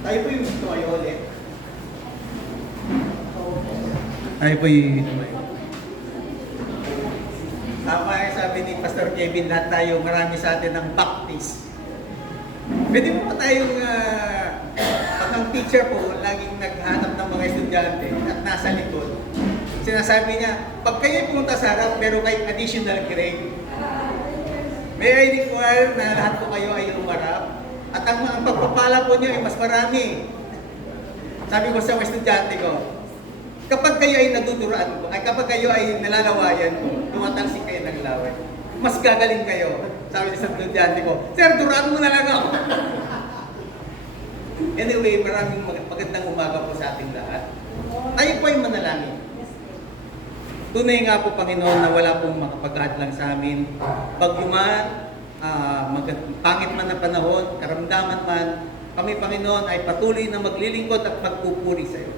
Tayo po yung tumayo ulit. Tayo po yung Tama yung sabi ni Pastor Kevin, lahat tayo, marami sa atin ng baptist. Pwede mo pa tayong, pag ang teacher po, laging naghanap ng mga estudyante at nasa likod. Sinasabi niya, pag kayo pumunta sa harap, pero kay additional grade. May I require na lahat po kayo ay lumarap. At ang pagpapala po niyo ay mas marami. Sabi ko sa mga estudyante ko, kapag kayo ay natuturuan ko, ay kapag kayo ay nalalawayan ko, tumatalsik kayo ng laway, mas gagaling kayo. Sabi sa estudyante ko, Sir, turuan mo na lang ako. Anyway, maraming magandang umaga po sa ating lahat. Tayo po ay manalangin. Tunay nga po, Panginoon, na wala pong makapag-hadlang sa amin. Pagluman, pangit man ang panahon, karamdaman man, kami, Panginoon, ay patuloy na maglilingkod at magpupuri sa iyo.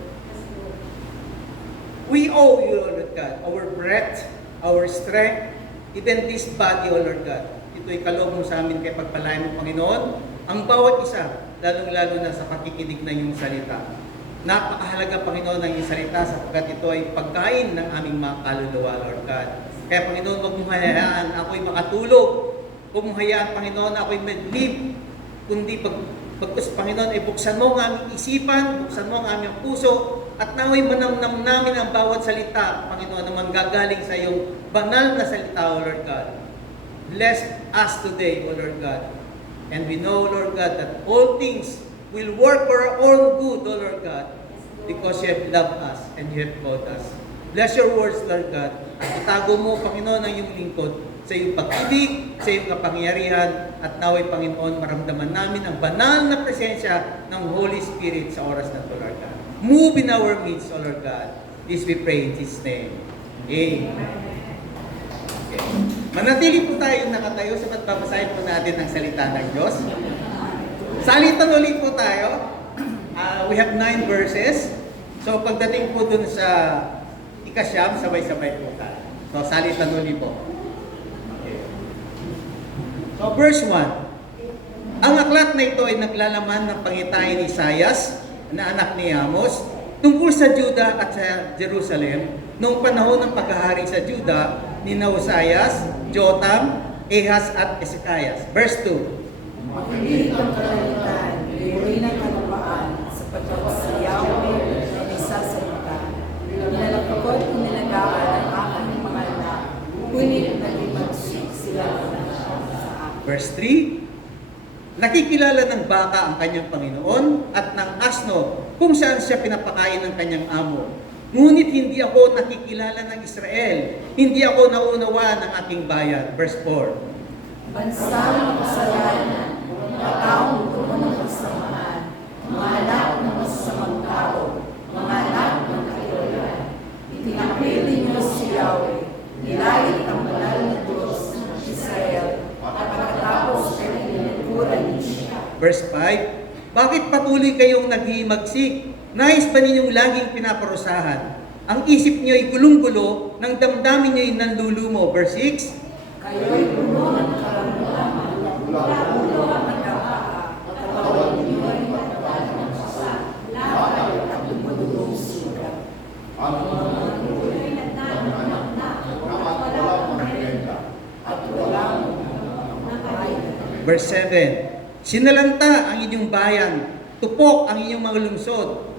We owe you, O Lord God, our breath, our strength, even this body, O Lord God. Ito'y kaloob mo sa amin kay pagpalain mo, Panginoon, ang bawat isa, lalong-lalo na sa pakikinig ng iyong salita. Napakahalaga, Panginoon, ng iyong salita sapagkat ito ay pagkain ng aming mga kaluluwa, Lord God. Kaya, Panginoon, huwag mong hayaan ako'y makatulog. Huwag mong hayaan, Panginoon, ako'y madlip. Kundi pagkus, Panginoon, ay buksan mo ang aming isipan, buksan mo ang aming puso, at naway manamnam namin ang bawat salita, Panginoon, na manggagaling sa iyong banal na salita, O Lord God. Bless us today, O Lord God. And we know, Lord God, that all things will work for our own good, O Lord God, because you have loved us and you have called us. Bless your words, Lord God. Itago mo, Panginoon, ang iyong lingkod sa iyong pag-ibig, sa iyong kapangyarihan, at naway, Panginoon, maramdaman namin ang banal na presensya ng Holy Spirit sa oras na ito, Lord God. Move in our midst, O Lord God. This we pray in Jesus' name. Amen. Okay. Manatili po tayo nakatayo sa pagbabasahin po natin ng salita ng Diyos. Salitan ulit po tayo. We have 9 verses. So pagdating po dun sa ikasyam, sabay-sabay po tayo. So salitan ulit po. Okay. So verse 1. Ang aklat na ito ay naglalaman ng pangitain ni Isaias, na anak ni Amos, tungkol sa Juda at sa Jerusalem noong panahon ng paghahari sa Juda ni Uzzias, Jotham, Ahaz at Ezekias. Verse 2. Makinig ang kalalitan, liwin ang kalupaan, sapagkat sa Yahweh ay nagsasalita. Nilalapagod kung nilagaan ang aking mga anak, ngunit naging magsik sila sa akin. Verse 3. Nakikilala ng baka ang kanyang Panginoon at ng asno kung saan siya pinapakain ng kanyang amo. Ngunit hindi ako nakikilala ng Israel. Hindi ako nauunawa ng aking bayan. Verse 4. Bansa ng kasalanan, mga taong gumawa ng kasamaan, mga anak ng masasamang tao, mga anak ng kailangan. Itinapili niyo si Yahweh, nilait ang banal na Diyos ng Israel, at pagkatapos ay tinagpuran niyo siya. Verse 5. Bakit patuloy kayong naghihimagsik? Nais pa ninyong laging pinaparusahan. Ang isip niyo ay gulong-gulo, ng damdamin niyo ay nanlulumo. Verse 6. Kayo'y puno ng karamdaman, ulo ang matapaa, katawan niyo ay matapaan ng sasa, lakay at dumudulong sugat. Ang mga tuloy ay nagdanamak na, walang merenda, at walang nakain. Verse 7. Sinalanta ang inyong bayan, tupok ang inyong mga lungsod,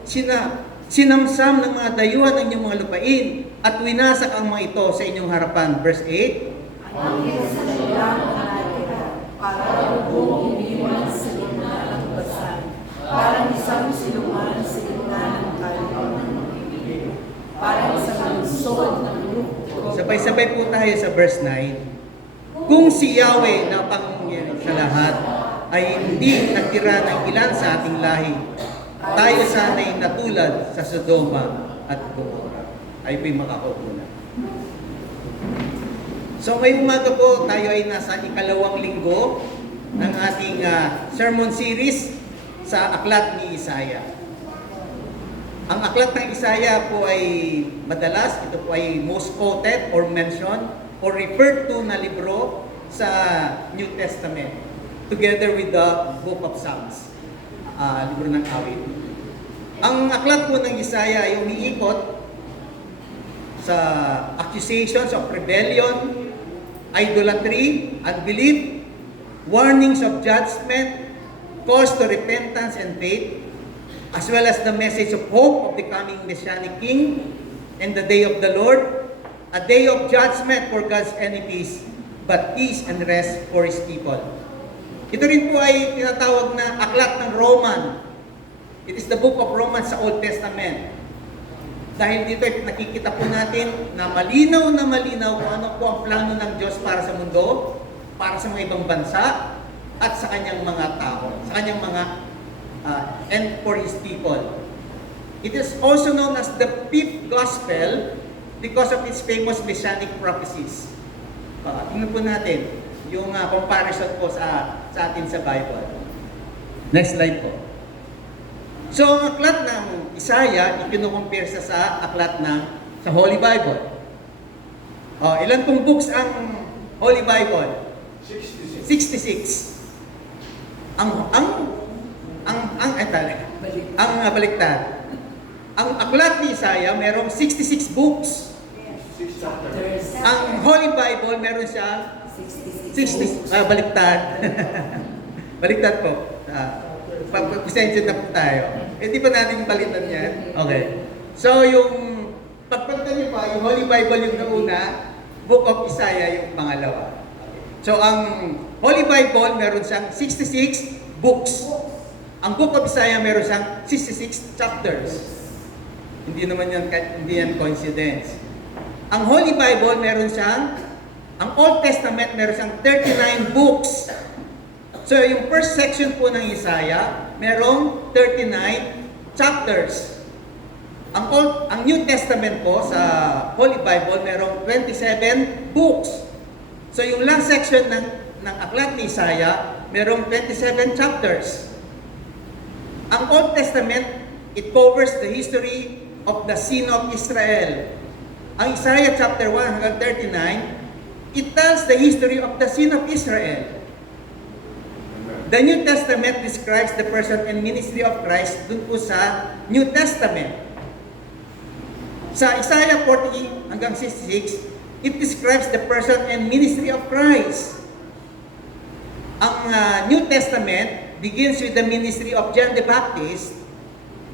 sinamsam ng mga dayuhan ang inyong mga lupain, at winasak ang mga ito sa inyong harapan. Verse 8. Ang isa silang nakatira, para bubong iniwan sa gitna ng basan, parang isang silungan sa gitna ng kalimutan, parang isang lungsod ng lupo. Sabay-sabay po tayo sa verse 9. Kung si Yahweh na pangyayari sa lahat ay hindi natira ng ilan sa ating lahi, tayo sana'y natulad sa Sodoma at Gomorrah. Ay po'y makakaupo na. So ngayong umaga po, tayo ay nasa ikalawang linggo ng ating sermon series sa aklat ni Isaiah. Ang aklat ng Isaiah po ay madalas, ito po ay most quoted or mentioned or referred to na libro sa New Testament. together with the Book of Psalms, libro ng awit. Ang aklat po ng Isaiah ay umiikot sa accusations of rebellion, idolatry, unbelief, warnings of judgment, calls to repentance and faith, as well as the message of hope of the coming Messianic King and the day of the Lord, a day of judgment for God's enemies, but peace and rest for His people. Ito rin po ay tinatawag na aklat ng Roman. It is the book of Romans sa Old Testament. Dahil dito ay nakikita po natin na malinaw kung ano po ang plano ng Diyos para sa mundo, para sa mga ibang bansa, at sa kanyang mga tao, sa kanyang mga and for His people. It is also known as the fifth gospel because of its famous messianic prophecies. Tingnan po natin yung comparison po sa atin sa Bible. Next slide po. So, ang aklat ng Isaiah, ikinukumpare sa aklat sa Holy Bible. Ilan pong books ang Holy Bible? 66. Baliktad. Ang aklat ni Isaiah, merong 66 books. Ang Holy Bible, meron siya 60. Baliktad. Baliktad po. Pasensya na po tayo. Hindi pa natin palitan yan. Okay. So, yung pagpalitan niyo pa, yung Holy Bible yung nauna, Book of Isaiah yung pangalawa. So, ang Holy Bible, meron siyang 66 books. Ang Book of Isaiah, meron siyang 66 chapters. Hindi yan coincidence. Ang Holy Bible, ang Old Testament, meron siyang 39 books. So, yung first section po ng Isaiah, merong 39 chapters. Ang New Testament po sa Holy Bible, merong 27 books. So, yung last section ng aklat ni Isaiah, merong 27 chapters. Ang Old Testament, it covers the history of the sin of Israel. Ang Isaiah chapter 1 hanggang 39, it tells the history of the sin of Israel. The New Testament describes the person and ministry of Christ dun po sa New Testament. Sa Isaiah 40 hanggang 66, it describes the person and ministry of Christ. Ang New Testament begins with the ministry of John the Baptist.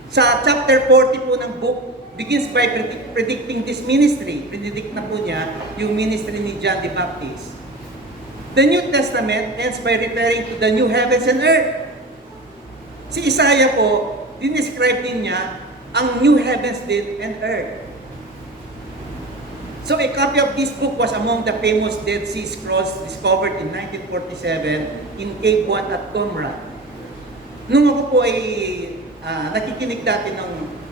Sa chapter 40 po ng book, begins by predicting this ministry. Predict na po niya yung ministry ni John the Baptist. The New Testament ends by referring to the new heavens and earth. Si Isaiah po, dinescribe din niya ang new heavens and earth. So a copy of this book was among the famous Dead Sea Scrolls discovered in 1947 in Cave 1 at Qumran. Nung ako po ay nakikinig dati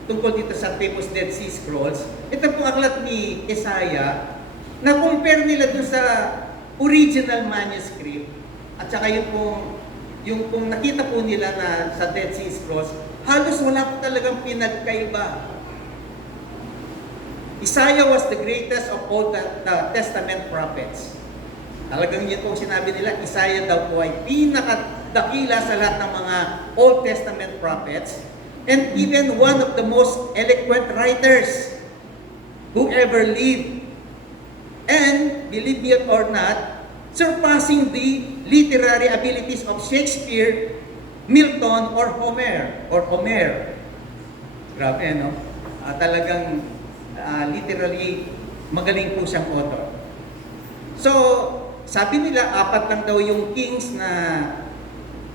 tungkol dito sa famous Dead Sea Scrolls, ito po aklat ni Isaiah, na-compare nila dun sa original manuscript at saka yung pong nakita po nila na sa Dead Sea Scrolls, halos wala po talagang pinagkaiba. Isaiah was the greatest of all the Testament prophets. Talagang yun pong sinabi nila, Isaiah daw po ay pinakadakila sa lahat ng mga Old Testament prophets and even one of the most eloquent writers who ever lived. And, believe it or not, surpassing the literary abilities of Shakespeare, Milton, or Homer. Grabe, no? Talagang literally magaling po siyang author. So, sabi nila, 4 lang daw yung kings na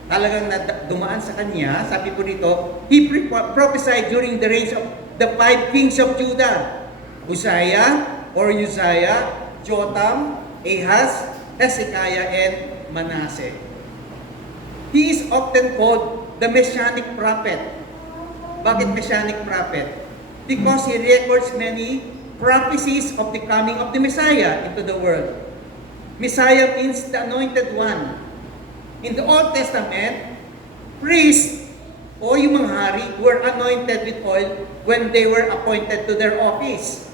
talagang dumaan sa kanya. Sabi po rito, he prophesied during the reigns of the 5 kings of Judah. Uzziah, Jotham, Ahaz, Hezekiah, and Manasseh. He is often called the Messianic prophet. Bakit Messianic prophet? Because he records many prophecies of the coming of the Messiah into the world. Messiah means the anointed one. In the Old Testament, priests o yung mga hari were anointed with oil when they were appointed to their office.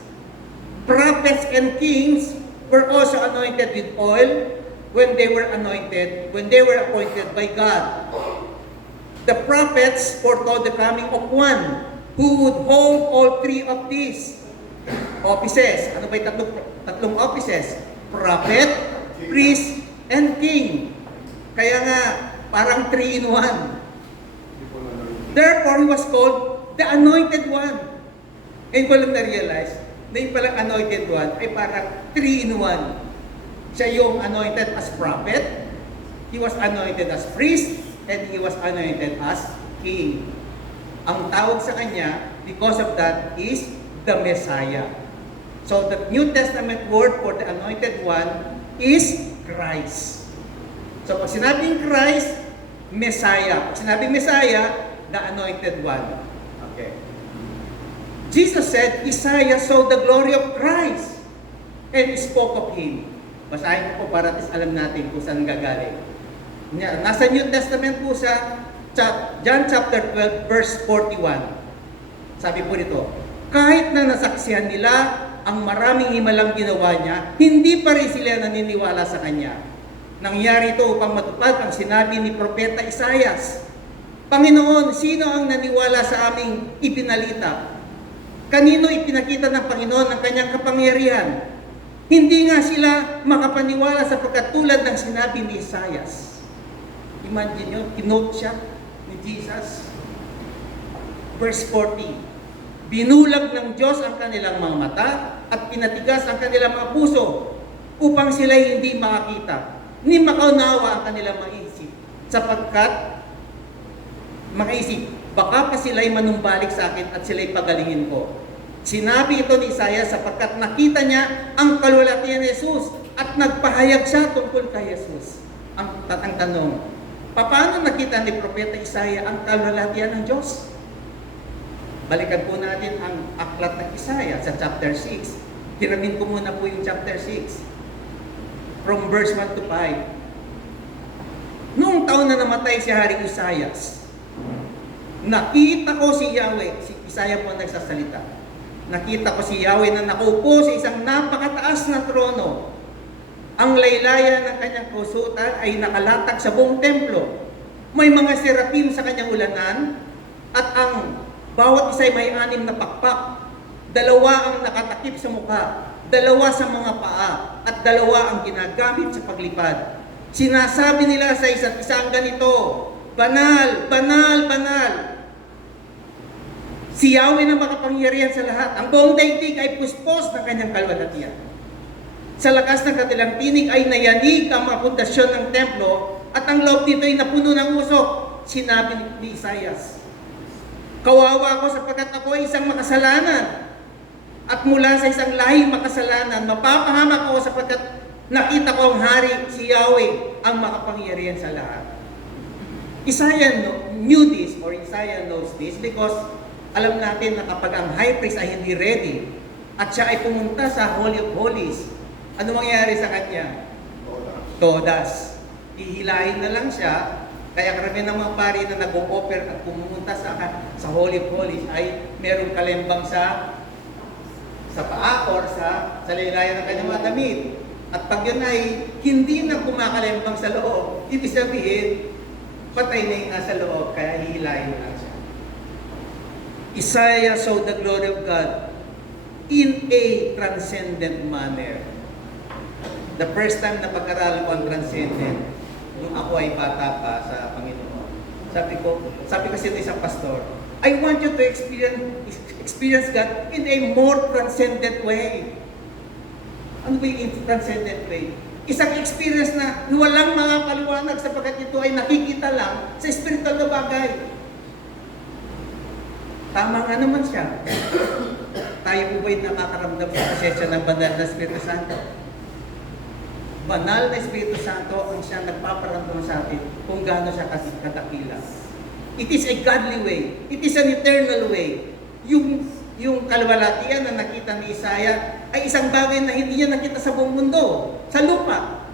Prophets and kings were also anointed with oil when they were anointed, when they were appointed by God. The prophets foretold the coming of one who would hold all three of these offices. Ano ba yung tatlong offices? Prophet, priest, and king. Kaya nga, parang 3 in 1. Therefore, he was called the Anointed One. Ngayon ko lang na-realize na yung palang Anointed One ay parang 3 in 1. Siya yung anointed as prophet, he was anointed as priest, and he was anointed as king. Ang tawag sa kanya, because of that, is the Messiah. So the New Testament word for the Anointed One is Christ. So pag sinabing Christ, Messiah. Pag sinabing Messiah, the Anointed One. Okay. Jesus said, Isaiah saw the glory of Christ and spoke of Him. Basahin ko po para alam natin kung saan gagaling. Nasa New Testament po sa John chapter 12 verse 41. Sabi po nito, kahit na nasaksihan nila ang maraming himalang ginawa niya, hindi pa rin sila naniniwala sa kanya. Nangyari ito upang matupad ang sinabi ni Propeta Isaias. Panginoon, sino ang naniwala sa aming ipinalita? Kanino ipinakita ng Panginoon ang kanyang kapangyarihan? Hindi nga sila makapaniwala sapagkat tulad ng sinabi ni Isaias. Imagine nyo, kinote siya ni Jesus. Verse 40, binulag ng Diyos ang kanilang mga mata at pinatigas ang kanilang mga puso upang sila hindi makakita, ni makaunawa ang kanilang maisip. Sapagkat, makaisip, baka pa sila'y manumbalik sa akin at sila'y pagalingin ko. Sinabi ito ni Isaiah sapagkat nakita niya ang kalwalhatian ni Jesus at nagpahayag siya tungkol kay Jesus. Ang tanong, paano nakita ni Propeta Isaiah ang kalwalhatian ng Diyos? Balikan po natin ang aklat ng Isaiah sa chapter 6. Hiramin ko muna po yung chapter 6. From verse 1 to 5. Noong taon na namatay si Haring Isaias, nakita ko si Yahweh, si Isaiah po nagsasalita. Nakita ko si Yahweh na nakaupo sa isang napakataas na trono. Ang laylayan ng kanyang kusutan ay nakalatag sa buong templo. May mga serapim sa kanyang ulanan at ang bawat isa ay may 6 na pakpak. 2 ang nakatakip sa mukha, 2 sa mga paa, at 2 ang ginagamit sa paglipad. Sinasabi nila sa isa't isa ang ganito, banal, banal, banal. Si Yahweh na makapangyarihan sa lahat. Ang buong daigdig ay puspos ng kanyang kalwalhatian. Sa lakas ng kanilang tinig ay nayanig ang mga pundasyon ng templo at ang loob nito ay napuno ng usok. Sinabi ni Isaias, kawawa ako sapagkat ako ay isang makasalanan. At mula sa isang lahing makasalanan, mapapahamak ako sapagkat nakita ko ang hari, si Yahweh, ang makapangyarihan sa lahat. Isaiah knew this, or Isaiah knows this, because alam natin na kapag ang high priest ay hindi ready at siya ay pumunta sa Holy of Holies, ano mangyayari sa kanya? Todas. Ihilahin na lang siya. Kaya karamihan ng mga pari na nag-o-offer at pumunta sa Holy of Holies ay merong kalembang sa paa or sa laylayan ng kanyang mga damit. At pag yun ay hindi na kumakalembang sa loob, ibig sabihin, patay na yung nasa loob, kaya hihilahin na lang siya. Isaiah saw the glory of God in a transcendent manner. The first time na pag-aralan ko ang transcendent, nung ako ay bata pa sa Panginoon. Sabi kasi ito isang pastor, I want you to experience God in a more transcendent way. Ano ba yung transcendent way? Isang experience na walang mga paliwanag sapagkat ito ay nakikita lang sa spiritual na bagay. Tama nga naman siya. Tayo po ba'y nakakaramdam sa presensya ng banal na Espiritu Santo? Banal na Espiritu Santo ang siya nagpaparamdam sa atin kung gaano siya katakila. It is a godly way. It is an eternal way. Yung kalwalhatian na nakita ni Isaiah ay isang bagay na hindi niya nakita sa buong mundo, sa lupa.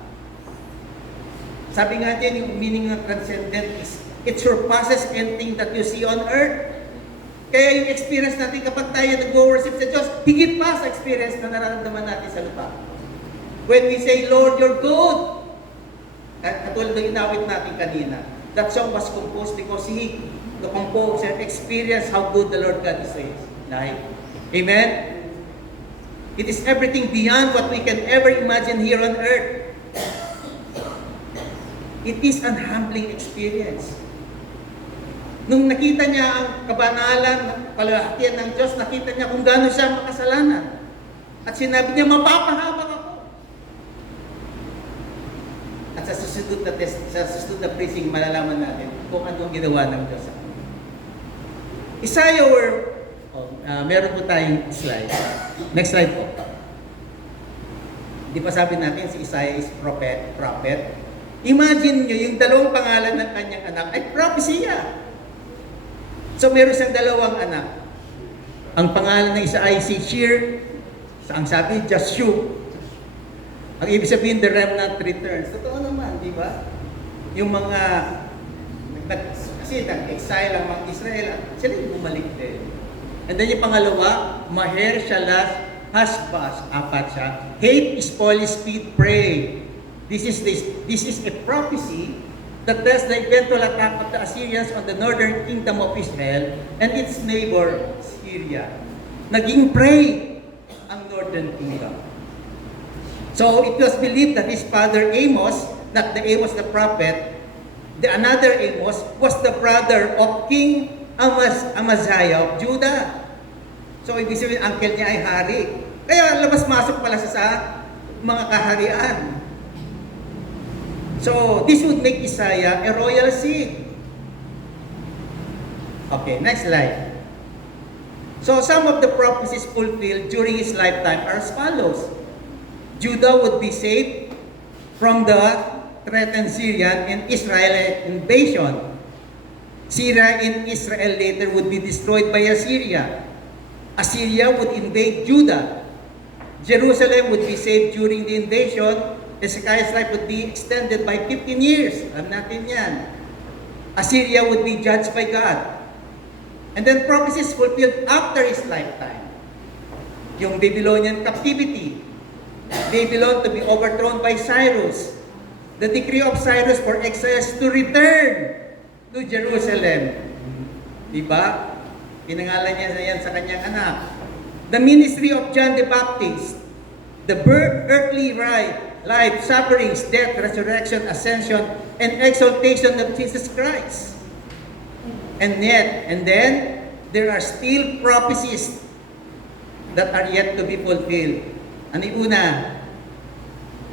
Sabi nga din, yung meaning ng transcendent is, it surpasses anything that you see on earth. Kaya yung experience natin kapag tayo nag-worship sa Diyos, higit pa sa experience na nararamdaman natin sa lupa. When we say, Lord, you're good, Katulad ng inawit natin kanina, that song was composed because the composer experienced how good the Lord God is in his life. Amen? It is everything beyond what we can ever imagine here on earth. It is an humbling experience. Nung nakita niya ang kabanalan, kalalakihan ng Diyos, nakita niya kung gaano siya makasalanan. At sinabi niya, mapapahamak ako. At sa susunod na preaching, malalaman natin kung anong ginawa ng Diyos. Isaiah meron po tayong slide. Next slide po. Di ba sabi natin si Isaiah is prophet. Imagine nyo, yung dalawang pangalan ng kanyang anak ay propesya. So meron siyang dalawang anak. Ang pangalan ng isa ay si Shear, ang sabi, Jashub. Ang ibig sabihin, the remnant returns. Totoo naman, di ba? Yung mga, kasi nag-exile ang mga Israel, sila yung bumalik din. And then yung pangalawa, Maher Shalash Hashbaz, apat siya. Hate, spoil, speed, pray. This is a prophecy that tells the eventual attack of the Assyrians on the northern kingdom of Israel and its neighbor, Syria. Naging prey ang northern kingdom. So it was believed that his father Amos, not the Amos the prophet, the another Amos was the brother of King Amaziah of Judah. So ibig sabihin, uncle niya ay hari. Kaya labas-masok pala siya sa mga kaharian. So, this would make Isaiah a royal seed. Okay, next slide. So, some of the prophecies fulfilled during his lifetime are as follows. Judah would be saved from the threatened Syrian and Israeli invasion. Syria and Israel later would be destroyed by Assyria. Assyria would invade Judah. Jerusalem would be saved during the invasion. Hezekiah's life would be extended by 15 years. Alam natin yan. Assyria would be judged by God. And then prophecies fulfilled after his lifetime. Yung Babylonian captivity. Babylon to be overthrown by Cyrus. The decree of Cyrus for exiles to return to Jerusalem. Diba? Pinangalan niya yan sa kanyang anak. The ministry of John the Baptist. The birth, earthly life, sufferings, death, resurrection, ascension, and exaltation of Jesus Christ. And then, there are still prophecies that are yet to be fulfilled. Ano yung una?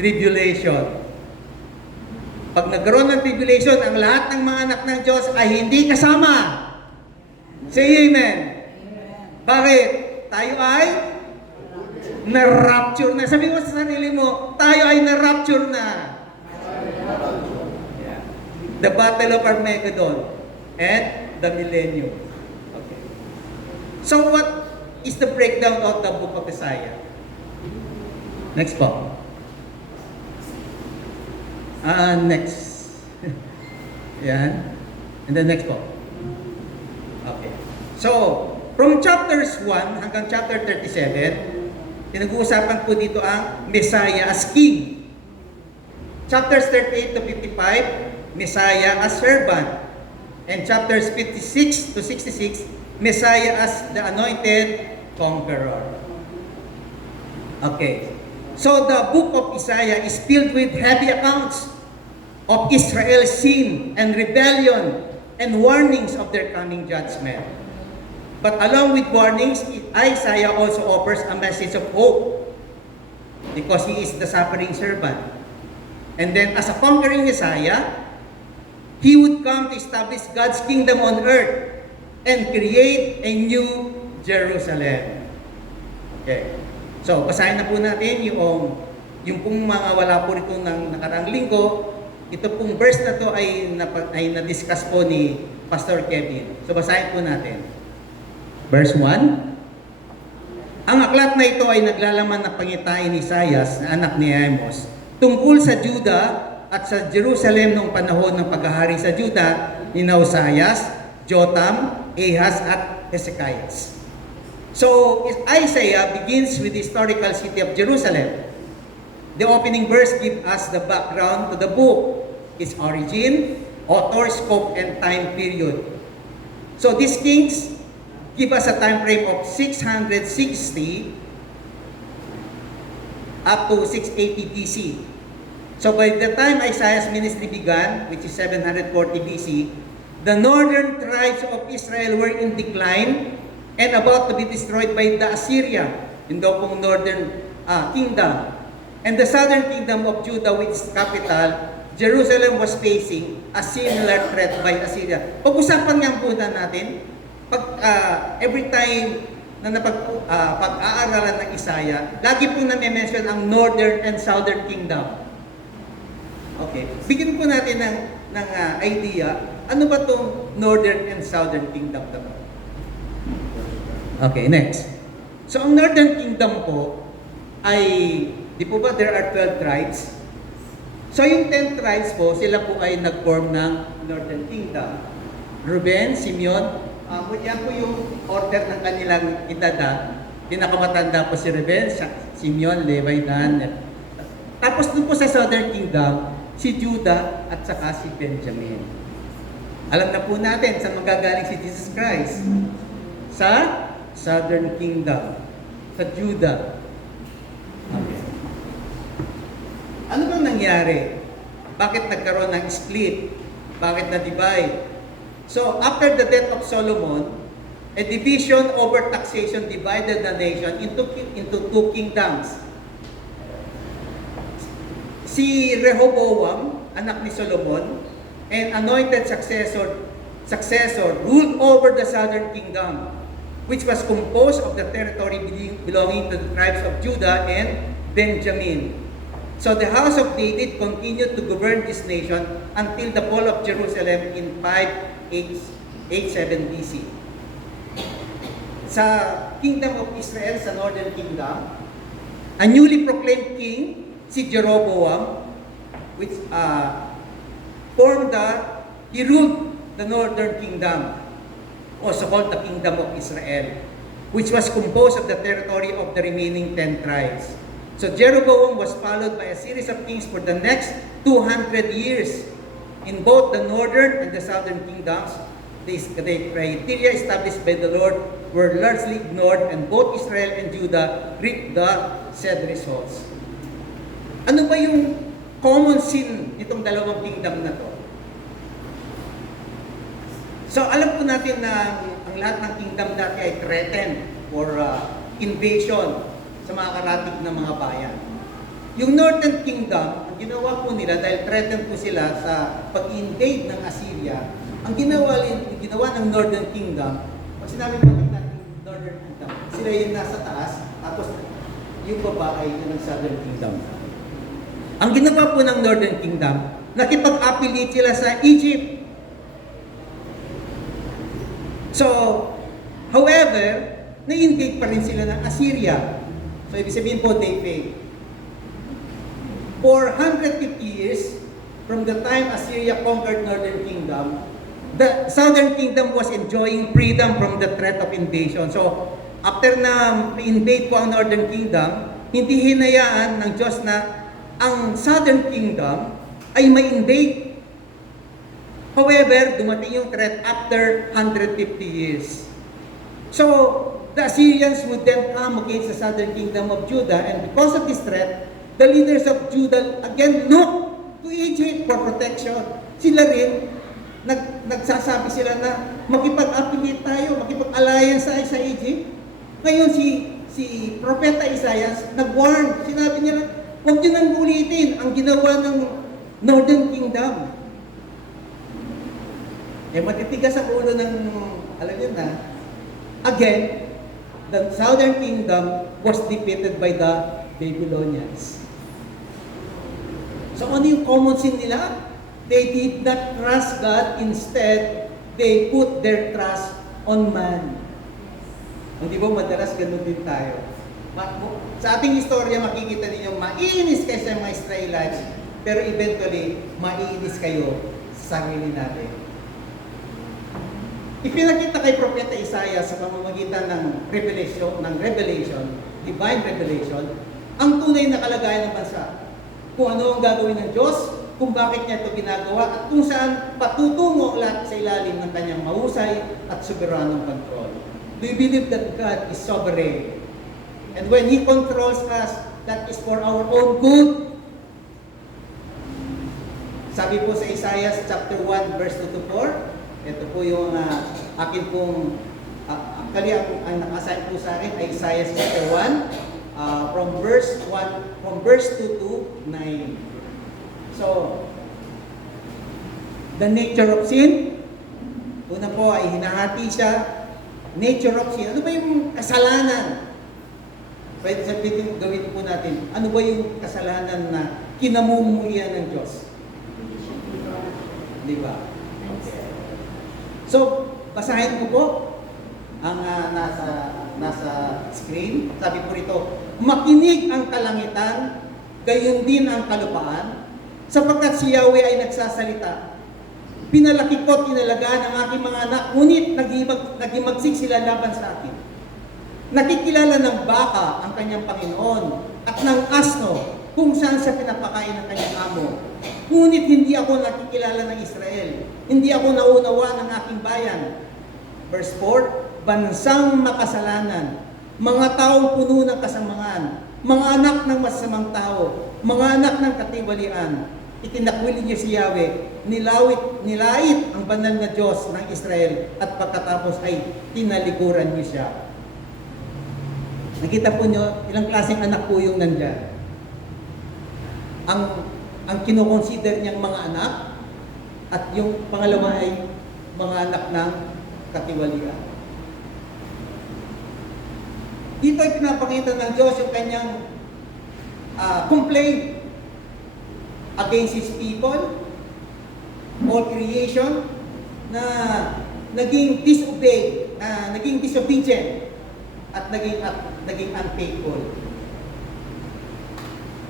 Tribulation. Pag nagkaroon ng tribulation, ang lahat ng mga anak ng Diyos ay hindi kasama. Say amen. Bakit? Tayo ay na-rapture na. Sabi mo sa sarili mo, tayo ay na-rapture na. Yeah. The Battle of Armageddon and the Millennium. Okay. So what is the breakdown of the book of Isaiah? Next po. Next. Yan. And then next po. Okay. So, from chapters 1 hanggang chapter 37, pinag-uusapan po dito ang Messiah as King. Chapters 38 to 55, Messiah as servant. And chapters 56 to 66, Messiah as the anointed conqueror. Okay. So the book of Isaiah is filled with heavy accounts of Israel's sin and rebellion and warnings of their coming judgment. But along with warnings, Isaiah also offers a message of hope because he is the suffering servant. And then as a conquering Messiah, he would come to establish God's kingdom on earth and create a new Jerusalem. Okay. So, basahin na po natin yung pong mga wala po rito ng nakaraang linggo. Ito pong verse na to ay na-discuss po ni Pastor Kevin. So, basahin po natin. Verse 1. Ang aklat na ito ay naglalaman ng pangitain ni Isaias na anak ni Amos tungkol sa Juda at sa Jerusalem noong panahon ng paghahari sa Juda ni Uzzias, Jotham, Ahaz at Hezekiah. So Isaiah begins with the historical city of Jerusalem. The opening verse gives us the background to the book. its origin, author, scope, and time period. So these kings give us a time frame of 660 up to 680 BC. So by the time Isaiah's ministry began, which is 740 BC, the northern tribes of Israel were in decline and about to be destroyed by the Assyria, yung daw pong northern kingdom. And the southern kingdom of Judah, with its capital, Jerusalem, was facing a similar threat by Assyria. Pag-usapan nga muna natin, every time na pag-aaralan ng Isaiah, lagi pong na-mention ang northern and southern kingdom. Okay, bigyan po natin ng idea, ano ba itong northern and southern kingdom na ba? Okay, next. So ang northern kingdom po ay, di po ba there are 12 tribes? So yung 10 tribes po, sila po ay nag-form ng northern kingdom. Reuben, Simeon, yan po yung order ng kanilang edad. Pinakamatanda po si Reuben, Simeon, Levi, Dan. Tapos doon po sa southern kingdom, si Judah at saka si Benjamin. Alam na po natin saan magagaling si Jesus Christ. Sa southern kingdom, sa Judah. Okay. Ano bang nangyari? Bakit nagkaroon ng split? Bakit na-divide? So, after the death of Solomon, a division over taxation divided the nation into two kingdoms. Si Rehoboam, anak ni Solomon, and anointed successor ruled over the southern kingdom, which was composed of the territory belonging to the tribes of Judah and Benjamin. So the house of David continued to govern this nation until the fall of Jerusalem in 587 BC. Sa Kingdom of Israel, sa Northern Kingdom, a newly proclaimed king, si Jeroboam, which he ruled the Northern Kingdom, also called the Kingdom of Israel, which was composed of the territory of the remaining 10 tribes. So Jeroboam was followed by a series of kings for the next 200 years. In both the northern and the southern kingdoms, the criteria established by the Lord were largely ignored, and both Israel and Judah reaped the said results. Ano ba yung common sin nitong dalawang kingdom na to? So alam po natin na ang lahat ng kingdom dati ay threatened or invasion sa mga karatig ng mga bayan. Yung Northern Kingdom, ang ginawa po nila dahil threatened po sila sa pag-invade ng Assyria, ang ginawa ng Northern Kingdom, pag sinabi natin Northern Kingdom, sila yung nasa taas, tapos yung baba ay yung Southern Kingdom. Ang ginawa po ng Northern Kingdom, nakipag-affiliate sila sa Egypt. So, however, na-invade pa rin sila ng Assyria. So, ibig sabihin po, they failed. For 150 years, from the time Assyria conquered Northern Kingdom, the Southern Kingdom was enjoying freedom from the threat of invasion. So, after na invade po ang Northern Kingdom, hindi hinayaan ng Diyos na ang Southern Kingdom ay ma-invade. However, dumating yung threat after 150 years. So, the Assyrians would then come against the southern kingdom of Judah, and because of this threat, the leaders of Judah again looked to Egypt for protection. Sila rin, nagsasabi sila na makipag-affiliate tayo, makipag-alliance tayo sa Egypt. Ngayon si Propeta Isaiah nag-warn, sinabi niya, huwag niyo nang ulitin ang ginawa ng Northern Kingdom. Matitigas ang ulo ng, alam niyo na, again, the Southern Kingdom was defeated by the Babylonians. So ano yung common sin nila? They did not trust God. Instead, they put their trust on man. Hindi ba madalas ganun din tayo? Sa ating istorya, makikita ninyo, maiinis kayo sa mga Israelites, pero eventually, maiinis kayo sa sarili natin. Ipinakita kay Propeta Isaiah sa pamamagitan ng revelation, divine revelation, ang tunay na kalagayan ng bansa. Kung ano ang gagawin ng Diyos, kung bakit niya ito ginagawa at kung saan patutungo lahat sa ilalim ng kanyang mahusay at soberanong control. We believe that God is sovereign. And when He controls us, that is for our own good. Sabi po sa Isaiah chapter 1 verse 2 to 4, ito po yung akin pong, actually ang nakasign po sa akin ay Isaiah chapter 1, from verse 2 to 9. So, the nature of sin, una po ay hinahati siya, nature of sin. Ano ba yung kasalanan? Pwede sabihin, gawin po natin, ano ba yung kasalanan na kinamumuhian ng Diyos? Di ba? Okay. So, basahin ko po ang nasa screen. Sabi po rito, makinig ang kalangitan, gayon din ang kalupaan, sapagkat si Yahweh ay nagsasalita. Pinalaki ko at inalagaan ang aking mga anak, ngunit nagimagsik sila laban sa akin. Nakikilala ng baka ang kanyang Panginoon at ng asno kung saan siya pinapakain ng kanyang amo. Ngunit hindi ako nakikilala ng Israel. Hindi ako naunawa ng aking bayan. Verse 4, bansang makasalanan, mga taong puno ng kasamangan, mga anak ng masasamang tao, mga anak ng katiwalian. Itinakwil niya si Yahweh, nilait ang banal na Diyos ng Israel at pagkatapos ay tinalikuran niyo siya. Nakita po nyo, ilang klaseng anak po yung nandyan. Ang kinoconsider niyang mga anak at yung pangalawa ay mga anak ng katiwalian. Dito ay pinapakita ng Diyos yung kanyang complaint against His people, all creation, na naging disobey, naging disobedient, at naging unfaithful.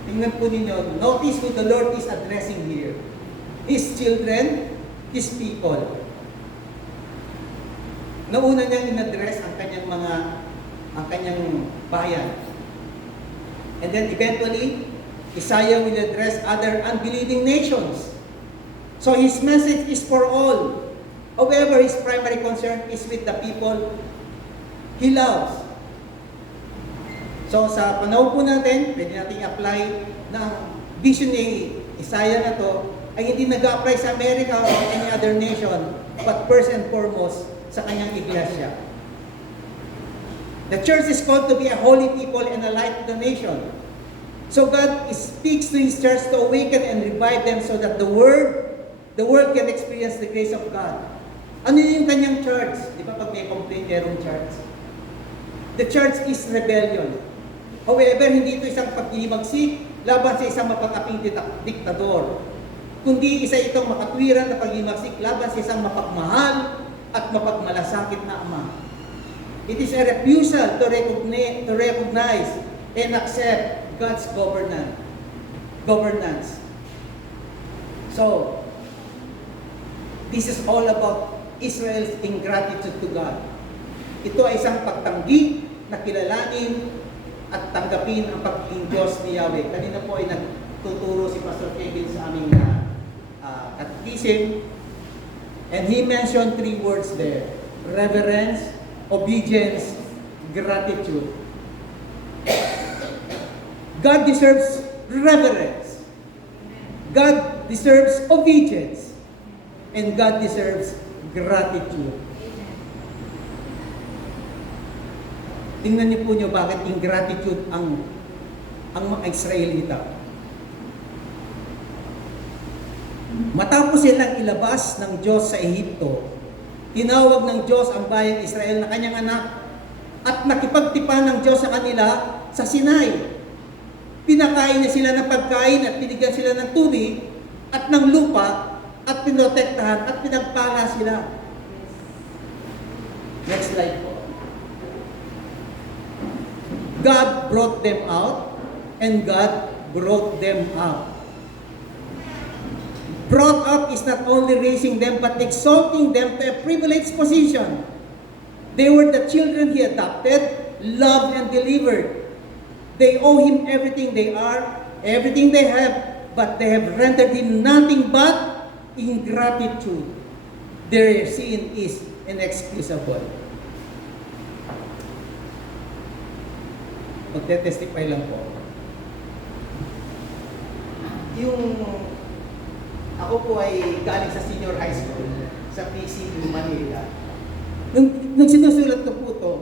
Tingnan po ninyo, notice who the Lord is addressing here. His children, His people. Nauna niyang in-address ang kanyang bayan. And then eventually, Isaiah will address other unbelieving nations. So his message is for all. However, his primary concern is with the people He loves. So sa panahon po natin, pwede natin apply ng vision ni Isaiah na to ay hindi nag-apply sa America or any other nation, but first and foremost sa kanyang iglesia. The church is called to be a holy people and a light to the nation. So God speaks to His church to awaken and revive them so that the world can experience the grace of God. Ano yung kanyang church? Di ba pag may complaint, merong church? The church is rebellion. However, hindi ito isang paghihimagsik laban sa isang mapag-aping diktador, kundi isa itong makatwiran na paghihimagsik laban sa isang mapagmahal at mapagmalasakit na Ama. It is a refusal to recognize and accept God's governance. So, this is all about Israel's ingratitude to God. Ito ay isang pagtanggi na kilalanin at tanggapin ang pagiging Diyos ni Yahweh. Kanina po ay nagtuturo si Pastor Kevin sa aming catechism, and he mentioned 3 words there: reverence, obedience, gratitude. God deserves reverence. God deserves obedience. And God deserves gratitude. Tingnan niyo po niyo bakit ingratitude ang mga Israelita. Matapos silang ilabas ng Diyos sa Ehipto, tinawag ng Diyos ang bayang Israel na kanyang anak at nakipagtipan ng Diyos sa kanila sa Sinai. Pinakain niya sila ng pagkain at binigyan sila ng tubig at ng lupa at pinotektahan at pinagpala sila. Next slide po. God brought them out and God brought them out. Brought up is not only raising them but exalting them to a privileged position. They were the children He adopted, loved, and delivered. They owe Him everything they are, everything they have, but they have rendered him nothing but ingratitude. Their sin is inexcusable. Magte-testify lang po. Yung ako po ay galing sa senior high school sa PCU Manila. Nung sinusulat ko po ito,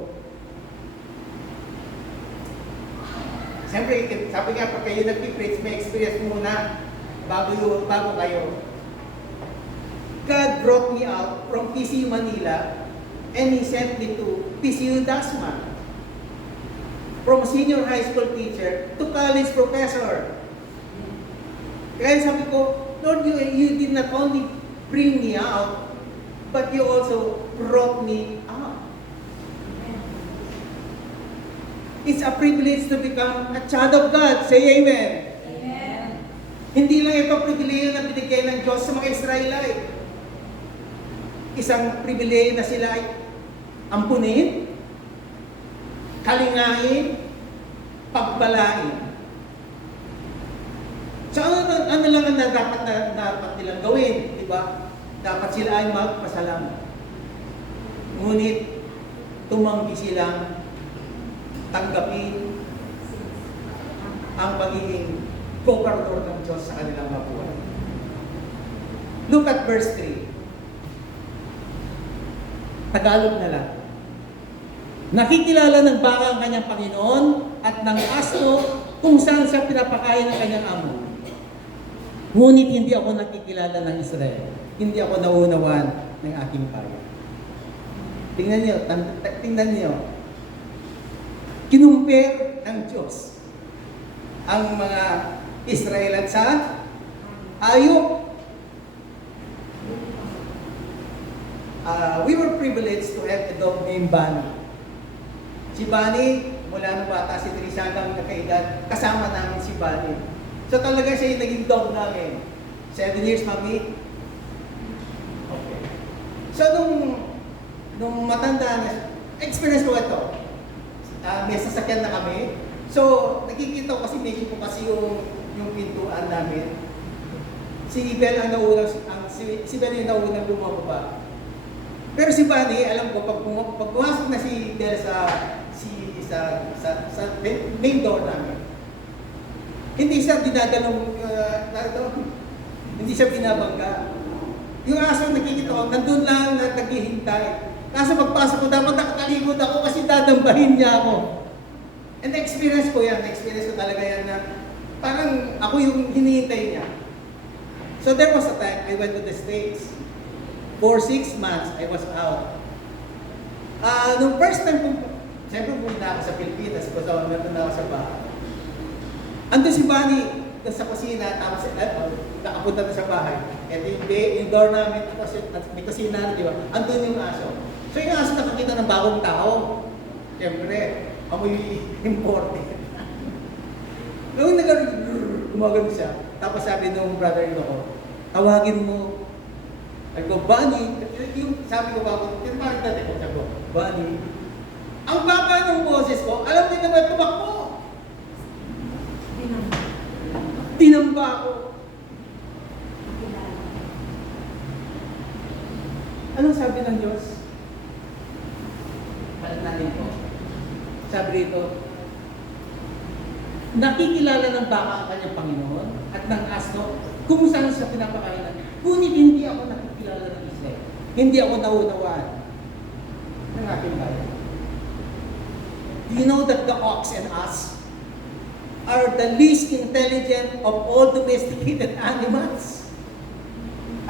siyempre, sabi nga pag kayo nag-preach, may experience muna bago kayo. God brought me out from PCU Manila and He sent me to PCU Dasma. From senior high school teacher to college professor. Kaya sabi ko, Lord, you did not only bring me out, but you also brought me out. It's a privilege to become a child of God. Say amen. Amen. Hindi lang ito pribileyo na binigay ng Diyos sa mga Israelite. Isang pribileyo na sila ay ampunin, kalingahin, pagbalain. So ano lang ang dapat nilang gawin, di ba? Dapat sila ay magpasalamat. Ngunit tumanggi silang tanggapin ang pagiging gobernador ng Diyos sa kanilang mga buhay. Look at verse 3. Tagalog na lang. Nakikilala ng baka ang kanyang Panginoon at ng aso kung saan siya pinapakain ng kanyang amo. Ngunit hindi ako nakikilala ng Israel. Hindi ako nauunawan ng aking bayan. Tingnan niyo. Kinumpare ng Diyos ang mga Israel at sa hayop. We were privileged to have a dog named Bunny. Si Bunny, mula nung bata si Teresa hanggang nakaedad, kasama namin si Bunny. So talaga siya yung naging dog namin. 7 years, mami. Okay. So nung matanda na, experience ko ito. May sasakyan na kami. So nakikita ko kasi medyo po kasi yung pintuan namin. Si Bel ang naunang, si Bel yung naunang bumababa. Pero si Bunny, alam ko, pag pumasok na si Bel sa main door namin, hindi siya dinadalong, hindi siya binabangga. Yung aso nakikita ko, nandun lang naghihintay. Kaso pagpasok ko, dapat nakakalimot ako kasi dadambahin niya ako. And experience ko yan, experience ko talaga yan na parang ako yung hinihintay niya. So there was a time I went to the States. For 6 months, I was out. Nung first time siyempre pumunta ako sa Pilipinas, kasi nandun ako sa bahay. Andun si Bunny, sa kusina, tapos nakapunta na sa bahay. Ito yung door namin, tapos may kusina, di ba? Andun yung aso. So yung aso nakakita ng bagong tao. Siyempre, amoy imported. Nung gumagano siya, tapos sabi nung brother-in-law ko, tawagin mo. Sabi ko, Bunny, yung sabi ko ba, tinmarag natin ko, sabi ko, Bunny. Ang baba ng boses ko, alam din naman tumakbo. Tinamba ako. Anong sabi ng Diyos? Balik natin po. Sabi rito, nakikilala ng baka ang kanyang Panginoon at ng aso kung saan siya pinapakainan. Ngunit hindi ako nakikilala ng Israel. Hindi ako naunawaan ng aking bayan. Do you know that the ox and us are the least intelligent of all domesticated animals?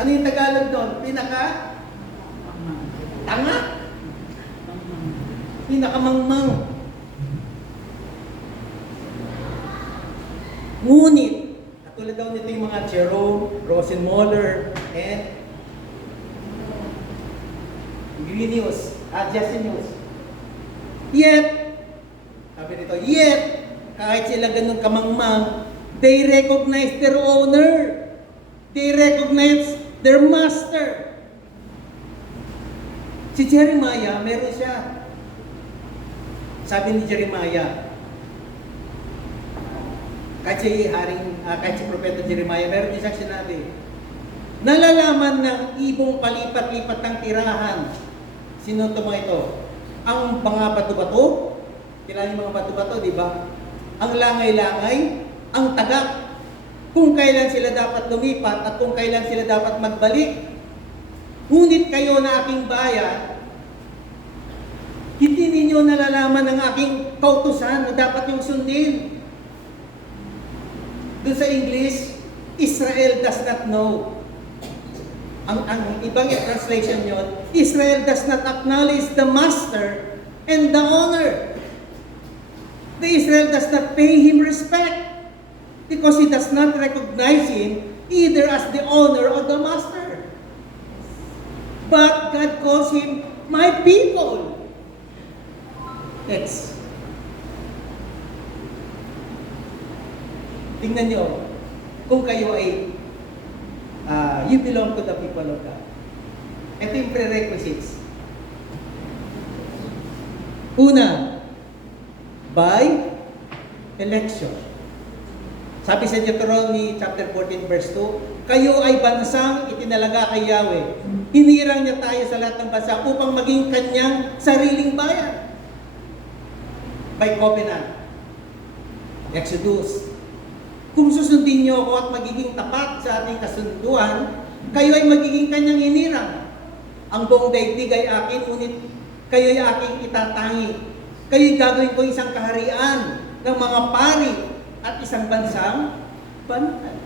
Ano yung Tagalog doon? Tanga? Pinakamangmang. Ngunit, katulad daw nito yung mga Jerome, Rosenmoller, and Grenius, Justinus. Yet, kahit sila ganun kamangmang, they recognize their owner. They recognize their master. Si Jeremiah, meron siya. Sabi ni Jeremiah, kahit si Propeta Jeremiah, meron din siyang sinabi, nalalaman ng ibong palipat-lipat ng tirahan. Sino ito mga ito? Ang mga bato-bato, kilala yung mga bato-bato, di ba? Ang langay-langay, ang tagak, kung kailan sila dapat lumipat at kung kailan sila dapat magbalik. Ngunit kayo na aking bayan, hindi ninyo nalalaman ang aking kautusan na dapat yung sundin. Doon sa English, Israel does not know. Ang ibang translation yon, Israel does not acknowledge the master and the owner. The Israel does not pay him respect because he does not recognize him either as the owner or the master. But God calls him my people. Next. Tingnan niyo, kung kayo ay you belong to the people of God. Ito yung prerequisites. Una, by election. Sabi sa Deuteronomy chapter 14 verse 2, kayo ay bansang itinalaga kay Yahweh. Hinirang niya tayo sa lahat ng bansa upang maging kanyang sariling bayan. By covenant. Exodus. Kung susundin niyo ako at magiging tapat sa ating kasunduan, kayo ay magiging kanyang hinirang. Ang buong daigdig ay akin, ngunit kayo ay aking itatangi. Kayo'y gagawin ko isang kaharian ng mga pari at isang bansang banal.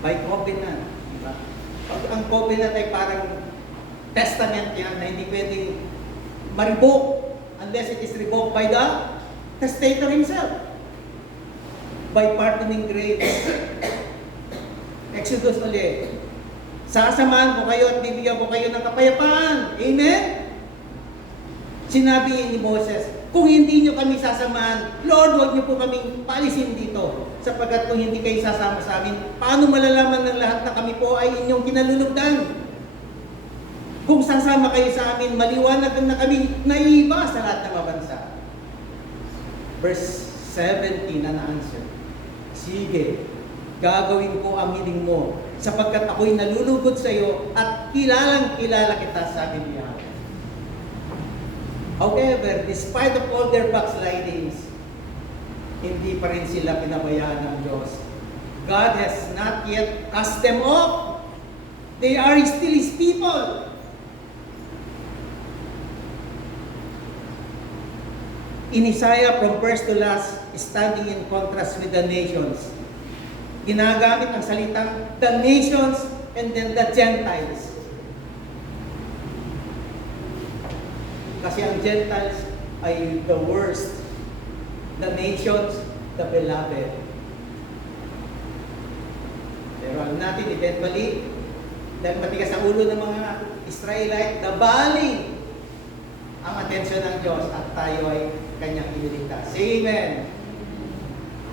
By covenant. Diba? Ang covenant ay parang testament yan na hindi pwedeng ma-revoke unless it is revoked by the testator himself. By pardoning grace. Exodus ulit. Sasamahan ko kayo at bibigyan ko kayo ng kapayapaan. Amen? Sinabi ni Moses, kung hindi nyo kami sasamahan, Lord, huwag nyo po kaming paalisin dito. Sapagkat kung hindi kayo sasama sa amin, paano malalaman ng lahat na kami po ay inyong kinalulugdan? Kung sasama kayo sa amin, maliwanag na kami naiiba sa lahat ng mabansa. Verse 17 na answer. Sige, gagawin ko ang hiling mo, sapagkat ako'y nalulugod sa iyo at kilalang kilala kita, sabi niya. However, despite of all their backslidings, hindi pa rin sila pinabayaan ng Diyos. God has not yet cast them off. They are still His people. In Isaiah, from first to last, standing in contrast with the nations. Ginagamit ang salitang the nations and then the Gentiles. Kasi ang Gentiles ay the worst. The nations, the beloved. Pero alam natin, eventually, dahil matigas ang ulo ng mga Israelite, nabaling ang atensyon ng Diyos at tayo ay kanyang iniligtas. Amen.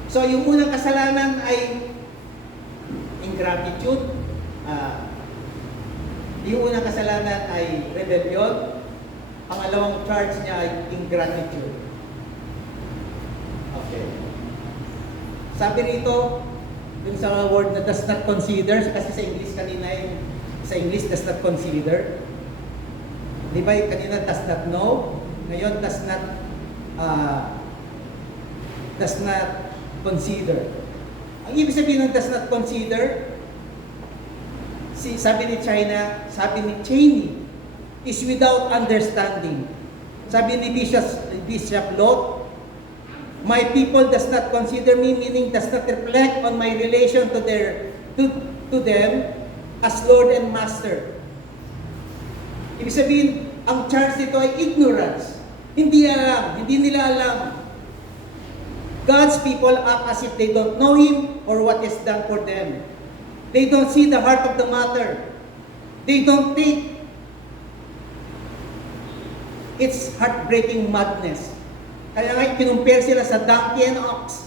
So, yung unang kasalanan ay ingratitude. Yung unang kasalanan ay rebellion. Pangalawang charge niya ay ingratitude. Okay. Sabi rito, yung sa word na does not consider, kasi sa English kanina sa English does not consider. Di ba kanina does not know, ngayon does not consider. Ang ibig sabihin ng does not consider, sabi ni Cheney, is without understanding. Sabi ni Bishop Lot, my people does not consider me, meaning does not reflect on my relation to them as Lord and Master. Ibig sabihin, ang charge nito ay ignorance. Hindi nila alam. God's people act as if they don't know Him or what is done for them. They don't see the heart of the matter. They don't think. It's heartbreaking madness. Kaya nga, kinumpare sila sa donkey and ox.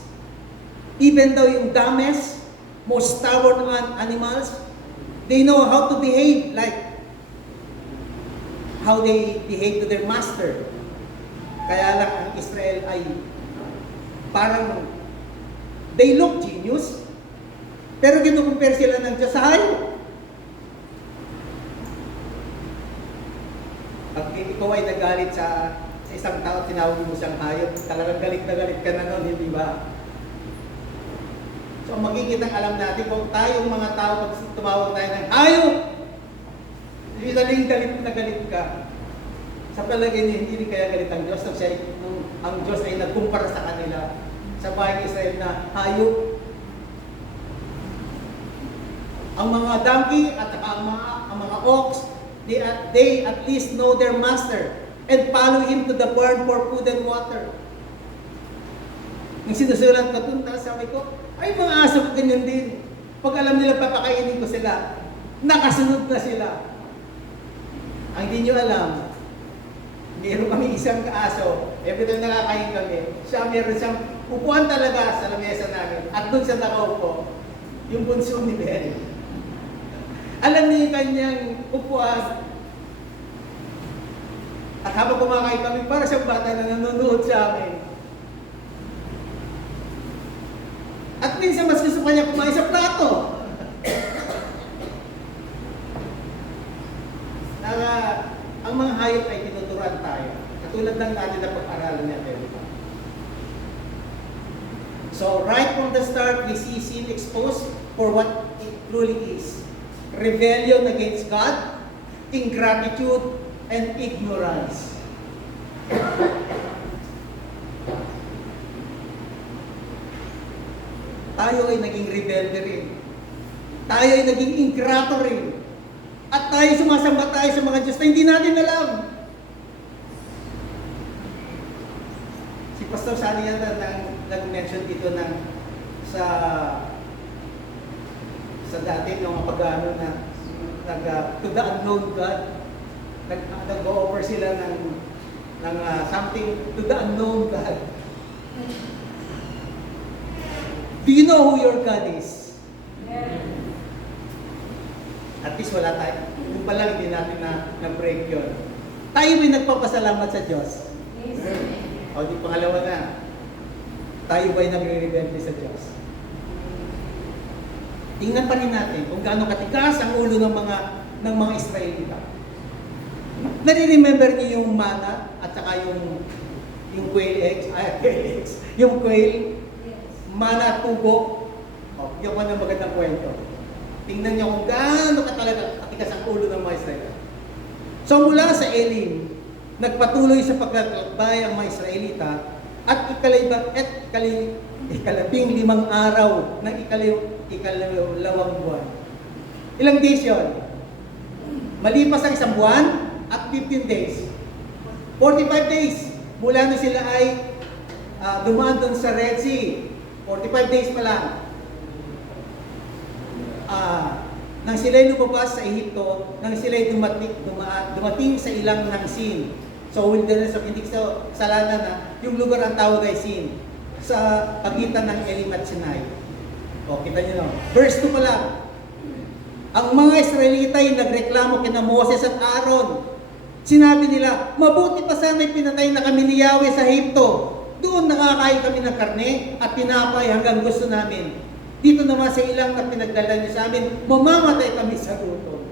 Even though yung dumbest, most stubborn animals, they know how to behave like how they behave to their master. Kaya lang ang Israel ay parang they look genius, pero kinukumpare sila ng Diyos sa hayop. Pag ikaw ay nagalit sa isang tao, tinawag mo siyang hayop, talagang galit na galit ka na nun, hindi ba? So magigitang alam natin kung tayong mga tao, pag tumawag tayo ng hayop, hindi galit na galit ka. Sa palagay niya, hindi rin kaya galit ang Diyos. Ang Diyos ay nagkumpara sa kanila sa bahay ng Israel na hayop. Ang mga donkey at ang mga ox, they at least know their master and follow him to the barn for food and water. Nung sinusulat ko dun, sabi ko, ay mga aso ko ganyan din. Pag alam nila papakainin ko sila, nakasunod na sila. Ang hindi nyo alam, meron kami isang aso, every time nakakain kami, meron siyang upuan talaga sa lamesa namin. At doon siya nakaupo, yung bunso ni Ben. Alam niya yung kanyang upuan. At habang kumakain kami, para siyang bata na nanonood sa amin. At minsan mas gusto pa niya kumain sa plato. Ang mga hayop ay tinuturuan tayo. Katulad ng natin na pag-aralan natin. So, right from the start, we see sin exposed for what it truly is. Rebellion against God, ingratitude, and ignorance. Tayo ay naging rebelde rin. Tayo ay naging ingrato rin. At tayo sumasamba tayo sa mga Diyos na hindi natin alam. Si Pastor Sani yan nag-mention dito sa dati ng pagano na to the unknown God. Nag-go-over sila ng something to the unknown God. Do you know who your God is? Yeah. At least wala tayo. Yung pala hindi natin na-break yun. Tayo may nagpapasalamat sa Diyos. Yes. O di pangalawa na. Tayo ba'y nagre-rebelde sa Diyos? Tingnan pa rin natin kung gaano katigas ang ulo ng mga Israelita. Nare-remember niyo yung mana at saka yung quail eggs, yung quail, mana at tubo. O, yung mga magandang kwento. Tingnan niyo kung gaano talaga katigas ang ulo ng mga Israelita. So mula sa Elim, nagpatuloy sa paglalakbay ang mga Israelita at ikalabing limang araw ng ikalawang buwan. Ilang days yun? Malipas ang isang buwan at 15 days. 45 days. Mula na sila ay dumaan doon sa Red Sea. 45 days pa lang. Nang sila'y lumabas sa Ehipto, nang sila'y dumating sa ilang ng Sin. So, wilderness of, hindi sa salanan na, yung lugar ang tawag ay Sin. Sa pagitan ng Elim at Sinai. O, kita nyo no. Verse 2 pa lang. Ang mga Israelita ay nagreklamo kina Moses at Aaron. Sinabi nila, mabuti pa sana'y pinatay na kami ni Yahweh sa Ehipto. Doon nakakain kami ng karne at tinapay hanggang gusto namin. Dito naman sa ilang na pinagdala niyo sa amin, mamamatay kami sa gutom.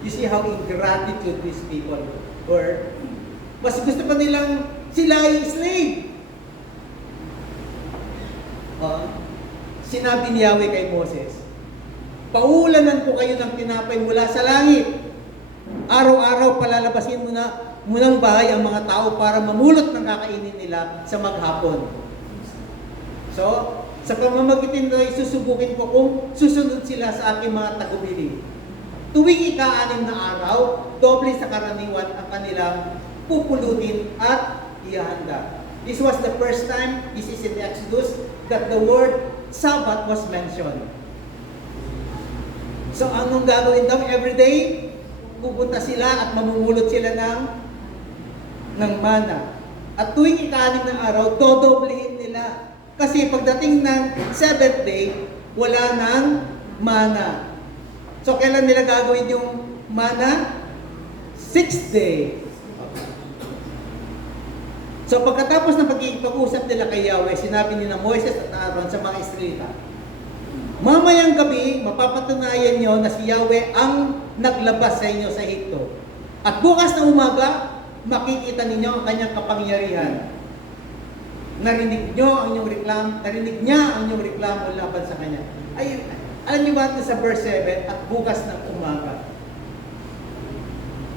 You see how ingratitude these people were. Mas gusto pa nilang sila ay slave. Sinabi ni Yahweh kay Moses, paulanan ko kayo ng tinapay mula sa langit. Araw-araw palalabasin mo ng bahay ang mga tao para mamulot ng kakainin nila sa maghapon. So, sa pamamagitan na susubukin ko kung susunod sila sa aking mga tagubilin. Tuwing ika-6 na araw, doble sa karaniwan ang kanilang pupulutin at ihanda. This was the first time, this is in Exodus, that the word Sabbath was mentioned. So anong gagawin daw every day? Pupunta sila at mamumulot sila ng mana. At tuwing ika-6 na araw, dodoblehin nila. Kasi pagdating ng 7th day, wala nang mana. So kailan nila gagawin yung mana? 6th day. So pagkatapos ng pagkikipag-usap nila kay Yahweh, sinabi ni na Moises at Aaron sa mga Israelita, mamayang gabi, mapapatunayan nyo na si Yahweh ang naglabas sa inyo sa Ehipto. At bukas na umaga, makikita ninyo ang kanyang kapangyarihan. Narinig niya ang inyong reklamo laban sa kanya. Ay, alam niyo ba ito sa verse 7, at bukas ng umaga?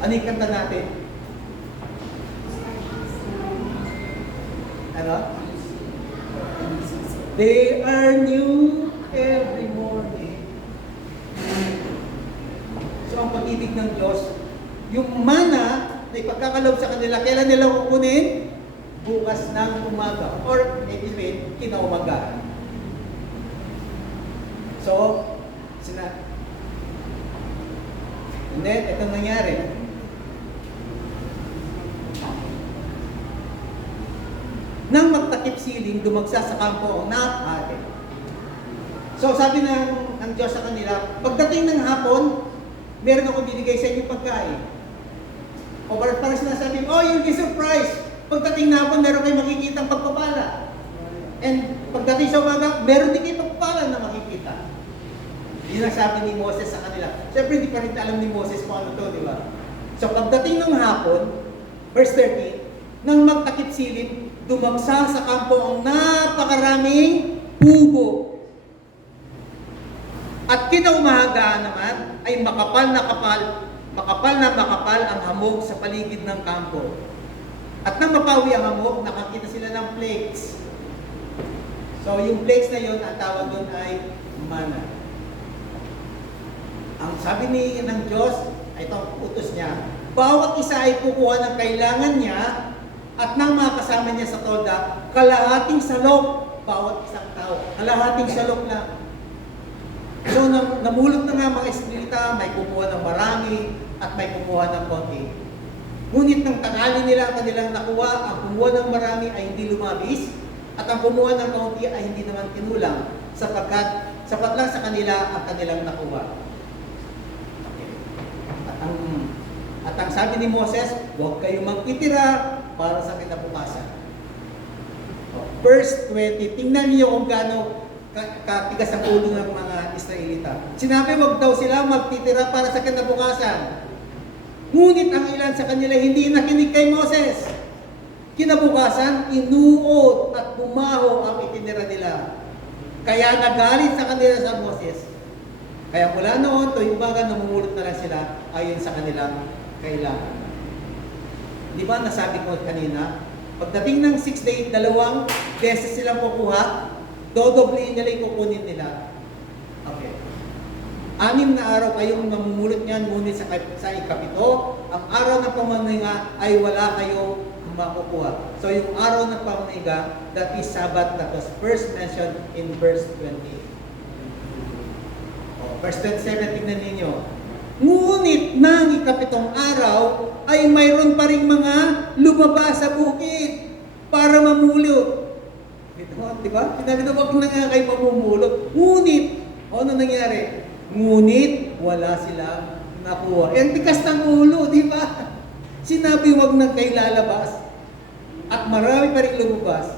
Ano yung kanta natin? Ano? They are new every morning. So ang pag-ibig ng Diyos, yung mana na ipagkakalob sa kanila, kailan nila kukunin? Bukas ng umaga. Or, maybe, kinaumagahan. So, and then, ito nangyari. Nang magtakip siling, dumagsa sa kampo ang nakahati. So, sabi ng Diyos sa kanila, pagdating ng hapon, meron ako binigay sa inyo pagkain. O parang sinasabi, oh, you'll be surprised. Pagdating na hapon, meron kayo makikita ang pagpapala. And pagdating sa umaga, meron din kayo pagpapala na makikita. Yun ang sabi ni Moses sa kanila. Siyempre, hindi pa rin alam ni Moses kung ano to, di ba? So, pagdating ng hapon, verse 13, nang magtakip silid, dumagsa sa kampo ang napakaraming pugo. At kinaumaga naman, ay makapal ang hamog sa paligid ng kampo. At nang mapawi ang hamog, nakakita sila ng plagues. So, yung plagues na yun, ang tawag doon ay mana. Ang sabi ng Diyos, ito ang utos niya, bawat isa ay kukuha ng kailangan niya at nang mga kasama niya sa tolda, kalahating salok, bawat isang tao. Kalahating salok lang. So, namulot na nga mga Israelita, may kukuha ng marami at may kukuha ng konti. Ngunit nang tangali nila ang kanilang nakuha, ang kumuha ng marami ay hindi lumabis at ang kumuha ng kaunti ay hindi naman kinulang sapagkat sapat lang sa kanila ang kanilang nakuha. Okay. At ang sabi ni Moses, huwag kayong magtitira para sa kinabukasan. Verse 20, tingnan niyo kung gaano katigas ang ulo ng mga Israelita. Sinabi, huwag daw sila magtitira para sa kinabukasan. Ngunit ang ilan sa kanila hindi nakinig kay Moses. Kinabukasan, inuot at bumaho ang itinira nila. Kaya nagalit sa kanila sa Moses. Kaya mula noon, tuwing umaga, namumulot na lang sila ayon sa kanilang kailangan. Di ba nasabi ko kanina, pagdating ng 6 day, 2 beses silang kukuha, dodoblihin nila yung kukunin nila. Okay. 6 na araw kayong mamumulot niyan, ngunit sa ikapito, ang araw ng pamamahinga ay wala kayong makukuha. So yung araw ng pamamahinga, that is Sabbath, that was first mentioned in verse 20. Verse 27, tignan ninyo. Ngunit nang ikapitong araw, ay mayroon pa ring mga lumabas sa bukid para mamulot. Di ba? Sinabi na wag na nga kayo mamumulot. Ngunit, ano nangyari? Ngunit, wala silang nakuha. Ang tikas ng ulo, di ba? Sinabi wag na kayo lalabas. At marami pa rin lumabas.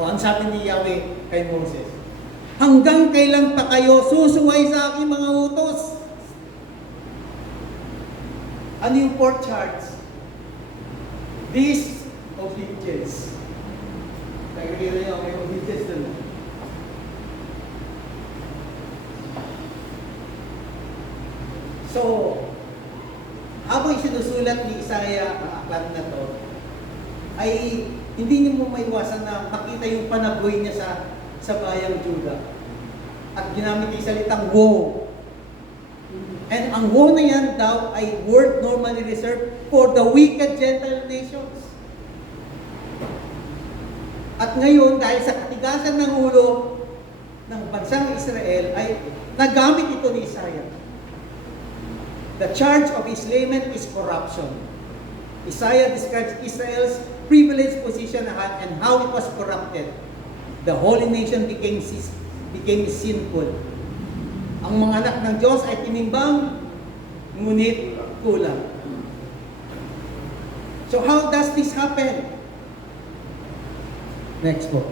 O, ang sabi ni Yahweh kay Moses, hanggang kailan pa kayo susuway sa aking mga utos? Ano yung 4 charts? This obedience. Nagkakita niyo ang obedience doon. So, habang sinusulat ni Isaiah ang aklat na to, ay hindi niyo mo maiwasan na makita yung panagoy niya sa bayang Juda. At ginamit yung salitang woe. And ang woe na yan daw ay word normally reserved for the wicked Gentile nations. At ngayon, dahil sa katigasan ng ulo ng bansang Israel, ay nagamit ito ni Isaiah. The charge of enslavement is corruption. Isaiah describes Israel's privileged position and how it was corrupted. The holy nation became sinful. Ang mga anak ng Diyos ay tinimbang, ngunit kulang. So how does this happen? Next po.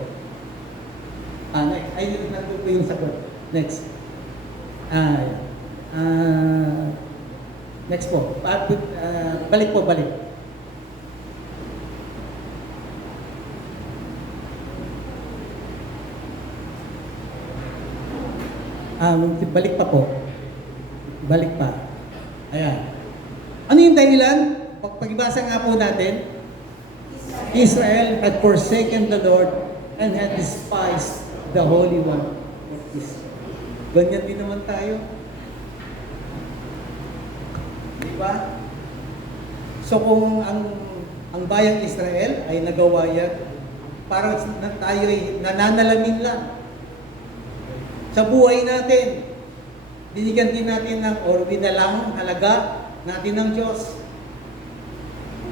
Next. Ay, nandun po yung sagot. Next. Next po. Balik po, balik. Balik pa po. Balik pa. Ayan. Ano yung dahilan? Pag-ibasa nga po natin, Israel had forsaken the Lord and had despised the Holy One of Israel. Ganyan din naman tayo. Di ba? So kung ang bayang Israel ay nagawa yan, parang tayo ay nananalamin lang. Sa buhay natin, binigyan din natin or winalang halaga natin ng Diyos.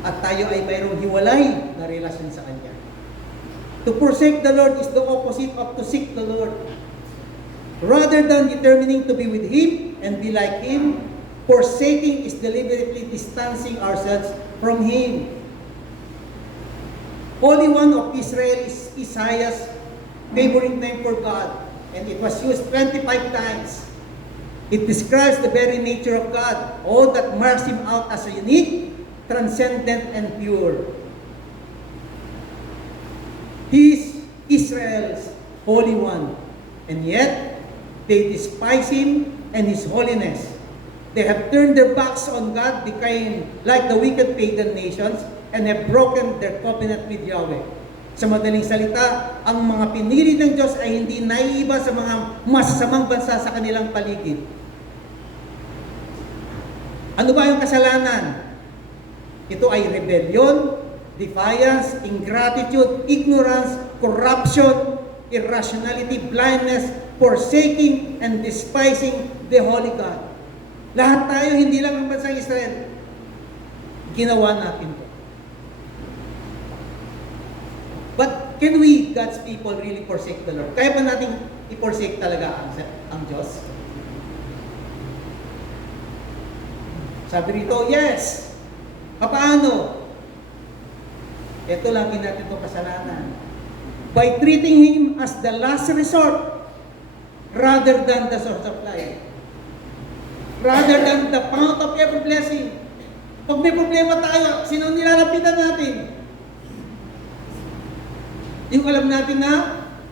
At tayo ay mayroong hiwalay na relasyon sa Kanya. To forsake the Lord is the opposite of to seek the Lord. Rather than determining to be with Him and be like Him, forsaking is deliberately distancing ourselves from Him. Holy One of Israel is Isaiah's favorite name for God, and it was used 25 times. It describes the very nature of God, all that marks Him out as a unique, transcendent, and pure. He is Israel's Holy One, and yet they despise Him and His holiness. They have turned their backs on God, became like the wicked pagan nations, and have broken their covenant with Yahweh. Sa madaling salita, ang mga pinili ng Diyos ay hindi naiiba sa mga masasamang bansa sa kanilang paligid. Ano ba yung kasalanan? Ito ay rebellion, defiance, ingratitude, ignorance, corruption, irrationality, blindness, forsaking, and despising the Holy God. Lahat tayo, hindi lang ang bansang Israel, ginawa natin ito. But can we, God's people, really forsake the Lord? Kaya ba natin i-forsake talaga ang Diyos? Sabi rito, yes! Paano? Ito lagi natin itong kasalanan. By treating Him as the last resort rather than the source of life. Rather than the fount of every blessing. Pag may problema tayo, sino nilalapitan natin? Yung alam natin na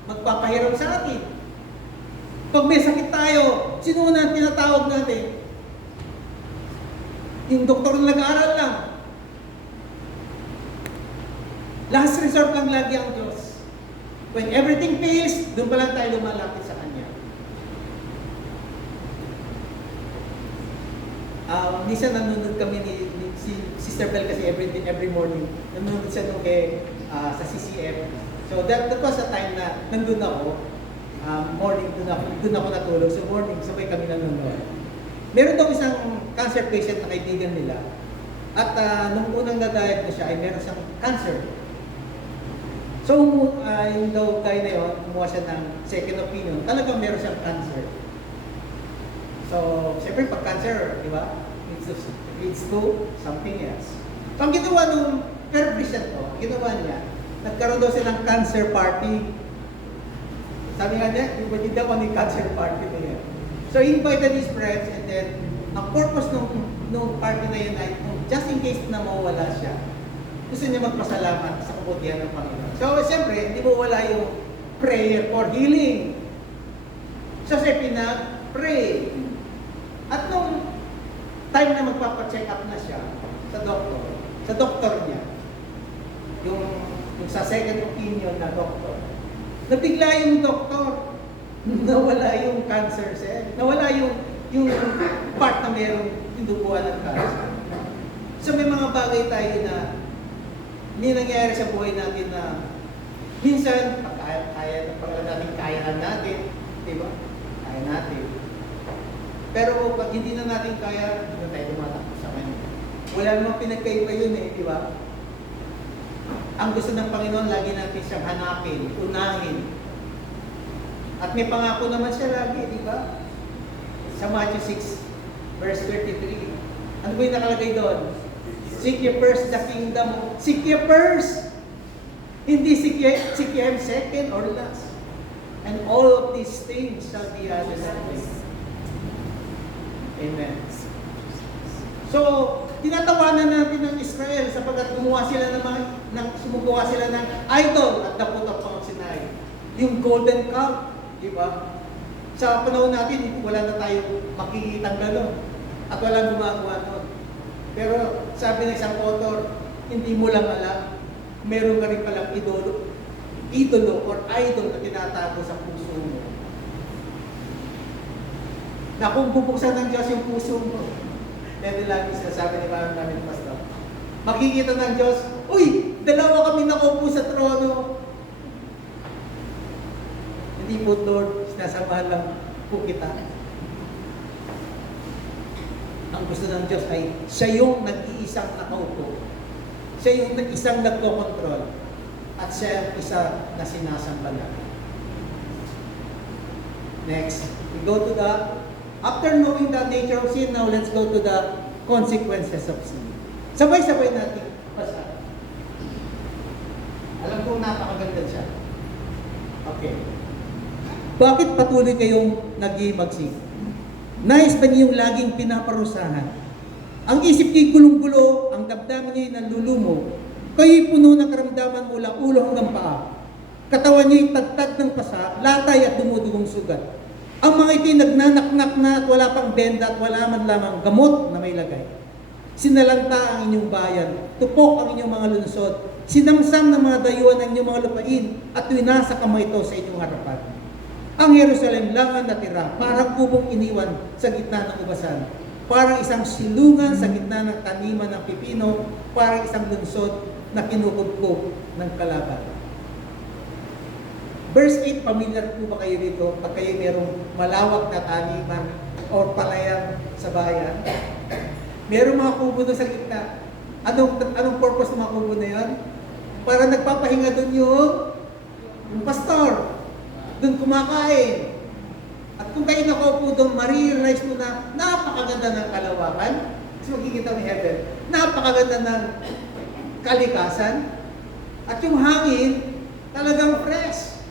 magpapahirap sa atin. Pag may sakit tayo, sino na tinatawag natin? Yung doktor na nag-aaral lang. Last resort lang lagi ang Diyos. When everything fails, doon pa lang tayo lumalapit sa Kanya. Minsan nanonood kami ni si Sister Bell kasi every morning. Nanonood siya nung sa CCF. So that was a time na nandun ako. Morning, doon ako natulog. So morning, sabay kami nanonood. Meron daw isang cancer patient na kaibigan nila. At nung unang na-diagnose siya ay meron siyang cancer. So, yung daw guy na yun, kumuha siya ng second opinion, talagang meron siyang cancer. So, siyempre pag cancer, di ba? Leads to something else. So, ang ginawa nung patient ko, ginawa niya, nagkaroon daw silang cancer party. Sabi nga niya, hindi daw ni cancer party na yan. So, he invited his friends and then, ang purpose nung party na yun ay, just in case na mawala siya, gusto niya magpasalamat sa kabutihan ng Panginoon. So, siyempre, hindi mo wala yung prayer for healing. So, siya pinag-pray. At nung time na magpapacheck up na siya sa doktor niya, yung sa second opinion na doktor, nabigla yung doktor, nawala yung cancer cell, nawala yung part na mayroong tinubuan ng cancer. So, may mga bagay tayo na hindi nangyayari sa buhay natin na minsan, pag natin, natin, di ba? Kaya natin. Pero pag hindi na natin kaya, hindi na tayo tumatakbo sa Kanya. Wala namang pinagkaiba yun di ba? Ang gusto ng Panginoon, lagi natin siyang hanapin, unahin. At may pangako naman siya lagi, di ba? Sa Matthew 6, verse 33. Ano ba yung nakalagay doon? Seek ye first the kingdom. Seek ye first. Hindi seek ye him second or last. And all of these things shall be added unto you. Amen. So, tinatawanan natin ng Israel sapagkat sumugawa sila ng idol at the foot of Mount Sinai. Yung golden calf, di ba? Sa panahon natin, wala na tayo makikitang gano'n at walang gumagawa nun. Pero sabi ng isang author, hindi mo lang alam, meron ka rin palang idolo or idol na tinatago sa puso mo. Na kung bubuksan ng Diyos yung puso mo, dahil lagi sinasabi ni Mama namin Pastor, makikita ng Diyos, uy, dalawa kami nakaupo sa trono. Hindi po, Lord, sinasamahan lang po kita. Ang gusto ng Diyos ay siya yung nag-iisang nakaupo. Siya yung isang nagko-control. At siya yung isa na sinasamba natin. Next, we go to after knowing the nature of sin, now let's go to the consequences of sin. Sabay-sabay natin basa. Alam kong napakaganda siya. Okay. Bakit patuloy kayong nag-iimagsik? Nais ba niyong laging pinaparusahan? Ang isip niyo'y gulong-gulo, ang damdamin niyo'y nanlulumo. Kayo'y puno ng karamdaman mula ulo hanggang paa. Katawan niyo'y tagtad ng pasa, latay at dumudugong sugat. Ang mga ito'y nagnanaknak na at wala pang benda at wala man lamang gamot na may lagay. Sinalanta ang inyong bayan, tupok ang inyong mga lunsod, sinamsam ng mga dayuhan ng inyong mga lupain at winasa kamay ito sa inyong harapan. Ang Jerusalem lang ang natira, parang kubong iniwan sa gitna ng ubasan. Parang isang silungan sa gitna ng taniman ng pipino, parang isang lunsod na kinukubkob ng kalaban. Verse 8, familiar po ba kayo dito? Pag kayo merong malawak na taniman o palayan sa bayan, merong mga kubo doon sa gitna. Anong purpose ng mga kubo na yan? Para nagpapahinga doon yung pastor. Doon kumakain. At kung kayo nakaupo doon, marirealize mo na napakaganda ng kalawakan. Kasi makikita ni heaven. Napakaganda ng kalikasan. At yung hangin, talagang fresh.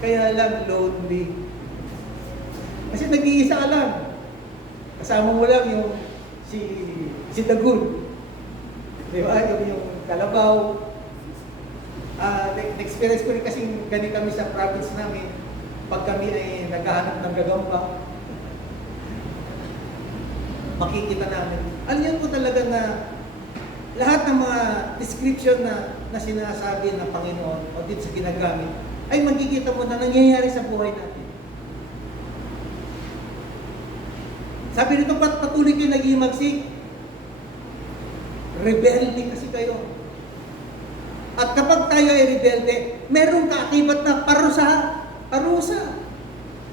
Kaya lang lonely. Kasi nag-iisa ka lang. Kasama mo lang yung si Dagul. Di ba? Yung kalabaw. Na-experience ko rin kasi ganit kami sa province namin pag kami ay naghahanap ng gagamba. Makikita namin. Alam ko talaga na lahat ng mga description na sinasabi ng Panginoon o din sa ginagamit ay makikita mo na nangyayari sa buhay natin. Sabi nito, patuloy kayo nag-imagsik. Rebelde kasi kayo. At kapag tayo ay rebelde, meron kaakibat na parusa.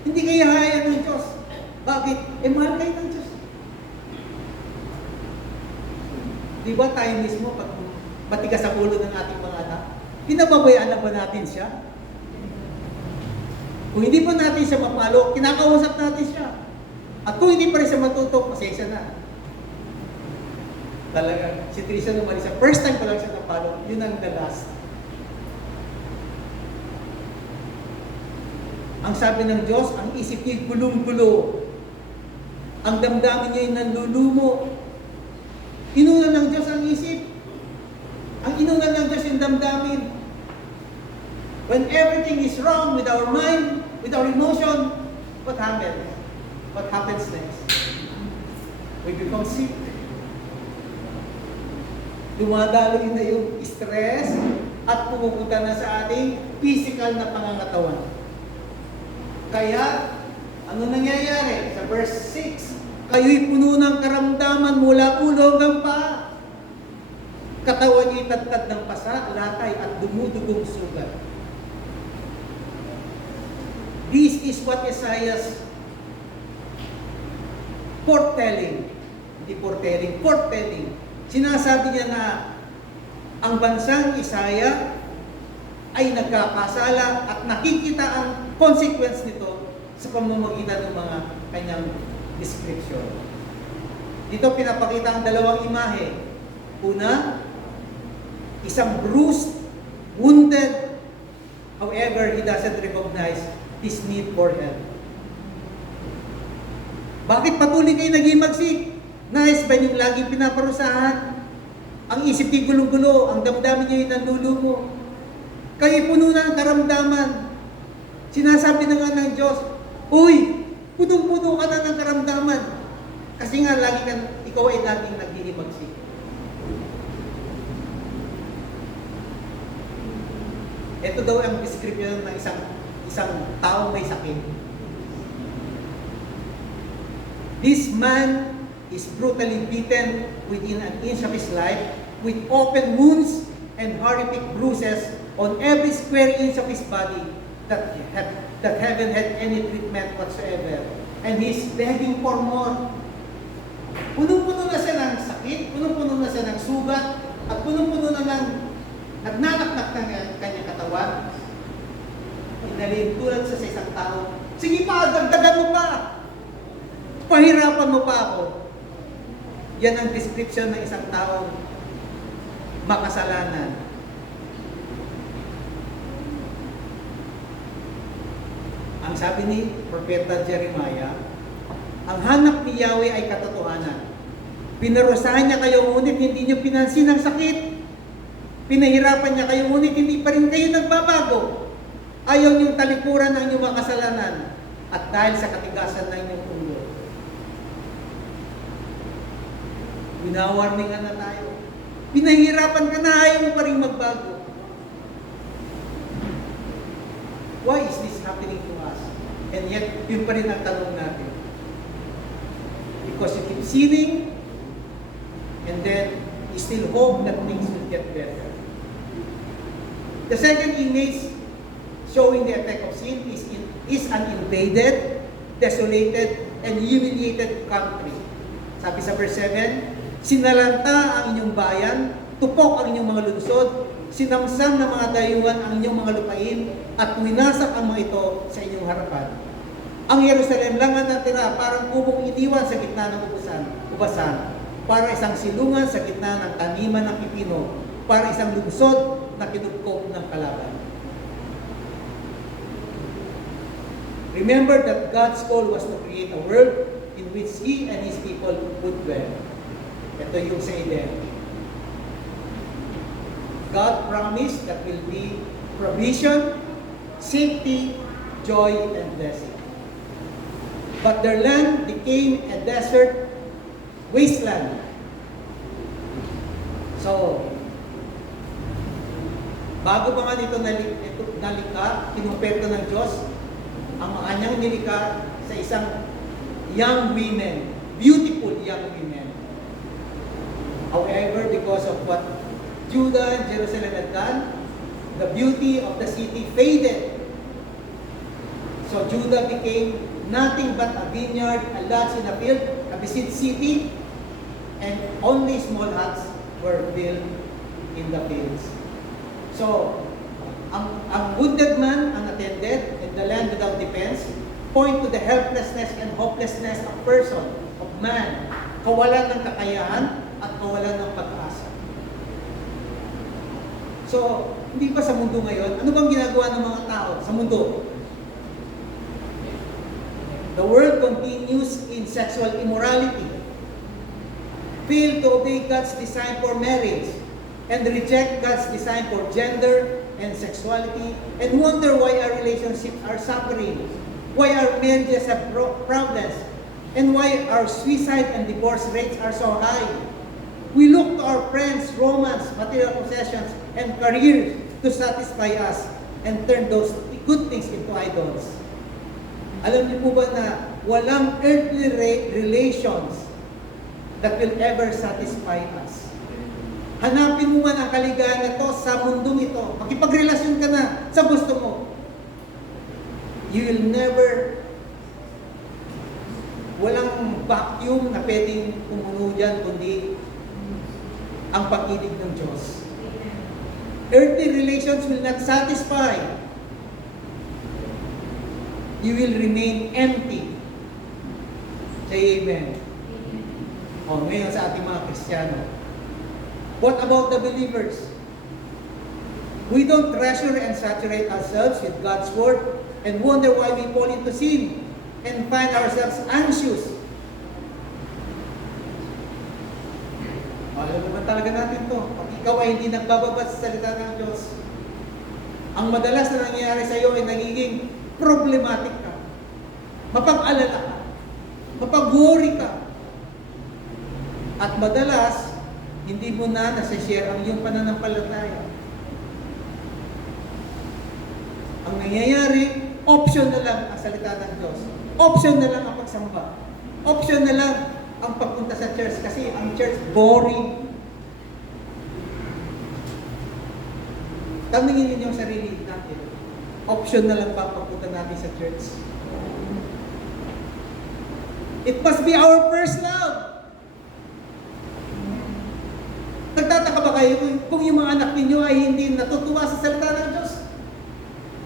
Hindi kayo hayaan ng Diyos. Bakit? Mahal kayo ng Diyos. Di ba tayo mismo, pag matigas ang ulo ng ating mga anak, pinababayaan na ba natin siya? Kung hindi pa natin siya mapalo, kinakausap natin siya. At kung hindi pa rin siya matuto, pasensya na. Talaga, si Trisha naman isa, first time ko lang siya napalo, yun ang the last. Ang sabi ng Diyos, ang isip niyo'y gulong-gulo. Ang damdamin niyo'y nanlulumo. Inuna ng Diyos ang isip. Ang inuna ng Diyos yung damdamin. When everything is wrong with our mind, with our emotion, what happens? What happens next? We become sick. Dumadaloy na yung stress at pumupunta na sa ating physical na pangangatawan. Kaya, ano nangyayari? Sa verse 6, kayo'y puno ng karamdaman mula ulo hanggang paa. Katawan niyo'y tagtad ng pasa, latay at dumudugong sugat. This is what Isaiah's foretelling. Hindi foretelling. Sinasabi niya na ang bansang Isaiah ay nagkakasala at nakikita ang consequence nito sa pamamagitan ng mga kanyang description. Dito pinapakita ang dalawang imahe. Una, isang bruised, wounded, however, he doesn't recognize his need for help. Bakit patuloy kayo nag-imagsik? Nais ba niyong laging pinaparusahan? Ang isip niyo gulo-gulo, ang damdamin niyo yung nanlulumo. Kayo puno na ng karamdaman. Sinasabi na nga ng Diyos, uy, punong-puno ka na ng karamdaman. Kasi nga, ikaw ay laging nag-iimagsik. Ito daw ang description ng isang taong may sakit. This man is brutally beaten within an inch of his life with open wounds and horrific bruises on every square inch of his body that haven't had any treatment whatsoever. And he's begging for more. Punong-puno na siya ng sakit, punong-puno na siya ng sugat, at punong-puno na ng nagnanaknak ng kanyang katawan. Inalin tulad sa isang tao, sige pa, dagdagan mo pa! Pahirapan mo pa ako. Yan ang description ng isang taong makasalanan. Ang sabi ni Propeta Jeremiah, ang hanap ni Yahweh ay katotohanan. Pinarusahan niya kayo, ngunit hindi niyo pinansin ang sakit. Pinahirapan niya kayo, ngunit hindi pa rin kayo nagbabago. Ayaw niyong talikuran ang inyong mga kasalanan at dahil sa katigasan ng inyong ulo. Winawarningan na tayo. Pinahirapan ka na, ayaw mo pa rin magbago. Why is this happening to us? And yet, yun pa rin ang tanong natin. Because you keep sinning, and then you still hope that things will get better. The second image showing the effect of sin is an invaded, desolated, and humiliated country. Sabi sa verse 7, sinalanta ang inyong bayan, tupok ang inyong mga lungsod, sinamsam ng mga dayuhan ang inyong mga lupain, at winasak ang mga ito sa inyong harapan. Ang Jerusalem lang ang natira, parang kubong iniwan sa gitna ng ubasan, para isang silungan sa gitna ng taniman ng pipino, para isang lungsod na kinugkog ng kalaban. Remember that God's goal was to create a world in which He and His people would dwell. Ito yung sa Eden. God promised that will be provision, safety, joy, and blessing. But their land became a desert wasteland. So, bago pa man ito nalika, kinumpirto ng Diyos, ang kanyang nilika sa isang young women, beautiful young women. However, because of what Judah and Jerusalem had done, the beauty of the city faded. So Judah became nothing but a vineyard, a lodge in a field, a besieged city, and only small huts were built in the fields. So, ang wounded man, unattended, in the land without defense, point to the helplessness and hopelessness of person, of man, kawalan ng kakayahan at kawalan ng pag-asa. So, hindi ba sa mundo ngayon, ano bang ginagawa ng mga tao sa mundo? The world continues in sexual immorality, fail to obey God's design for marriage, and reject God's design for gender and sexuality, and wonder why our relationships are suffering, why our marriages have problems, and why our suicide and divorce rates are so high. We look to our friends, romance, material possessions, and careers to satisfy us and turn those good things into idols. Alam niyo po ba na walang earthly relations that will ever satisfy us? Hanapin mo man ang kaligayahan na to sa mundong ito. Makipagrelasyon ka na sa gusto mo. You will never, walang vacuum na pwedeng pumuno dyan, kundi ang pag-ibig ng Diyos. Earthly relations will not satisfy. You will remain empty. Say amen. O, ngayon sa ating mga Kristiyano, What about the believers? We don't treasure and saturate ourselves with God's Word and wonder why we fall into sin and find ourselves anxious. Alam naman talaga natin to. Pag ikaw ay hindi nagbababa sa salita ng Diyos, ang madalas na nangyayari sa iyo ay nagiging problematic ka. Mapag-alala ka. Mapag-worry ka. At madalas, hindi mo na nasa-share ang iyong pananampalataya. Ang nangyayari, option na lang ang salita ng Diyos. Option na lang ang pagsamba. Option na lang ang pagpunta sa church kasi ang church boring. Tanungin ninyo ang sarili natin. Option na lang ba ang pagpunta natin sa church? It must be our first love. Nagtataka ba kayo kung yung mga anak ninyo ay hindi natutuwa sa salita ng Diyos?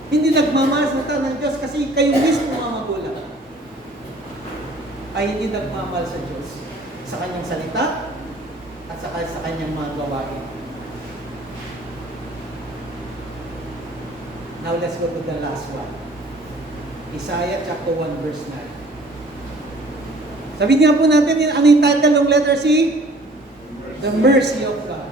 Hindi nagmamahal sa salita ng Diyos kasi kayo mismo mga magulang ay hindi nagmamahal sa Diyos, sa kanyang salita at sa kanyang mga gawain. Now let's go to the last one. Isaiah chapter 1 verse 9. Sabi niya po natin, ano yung title ng letter C? The mercy of God.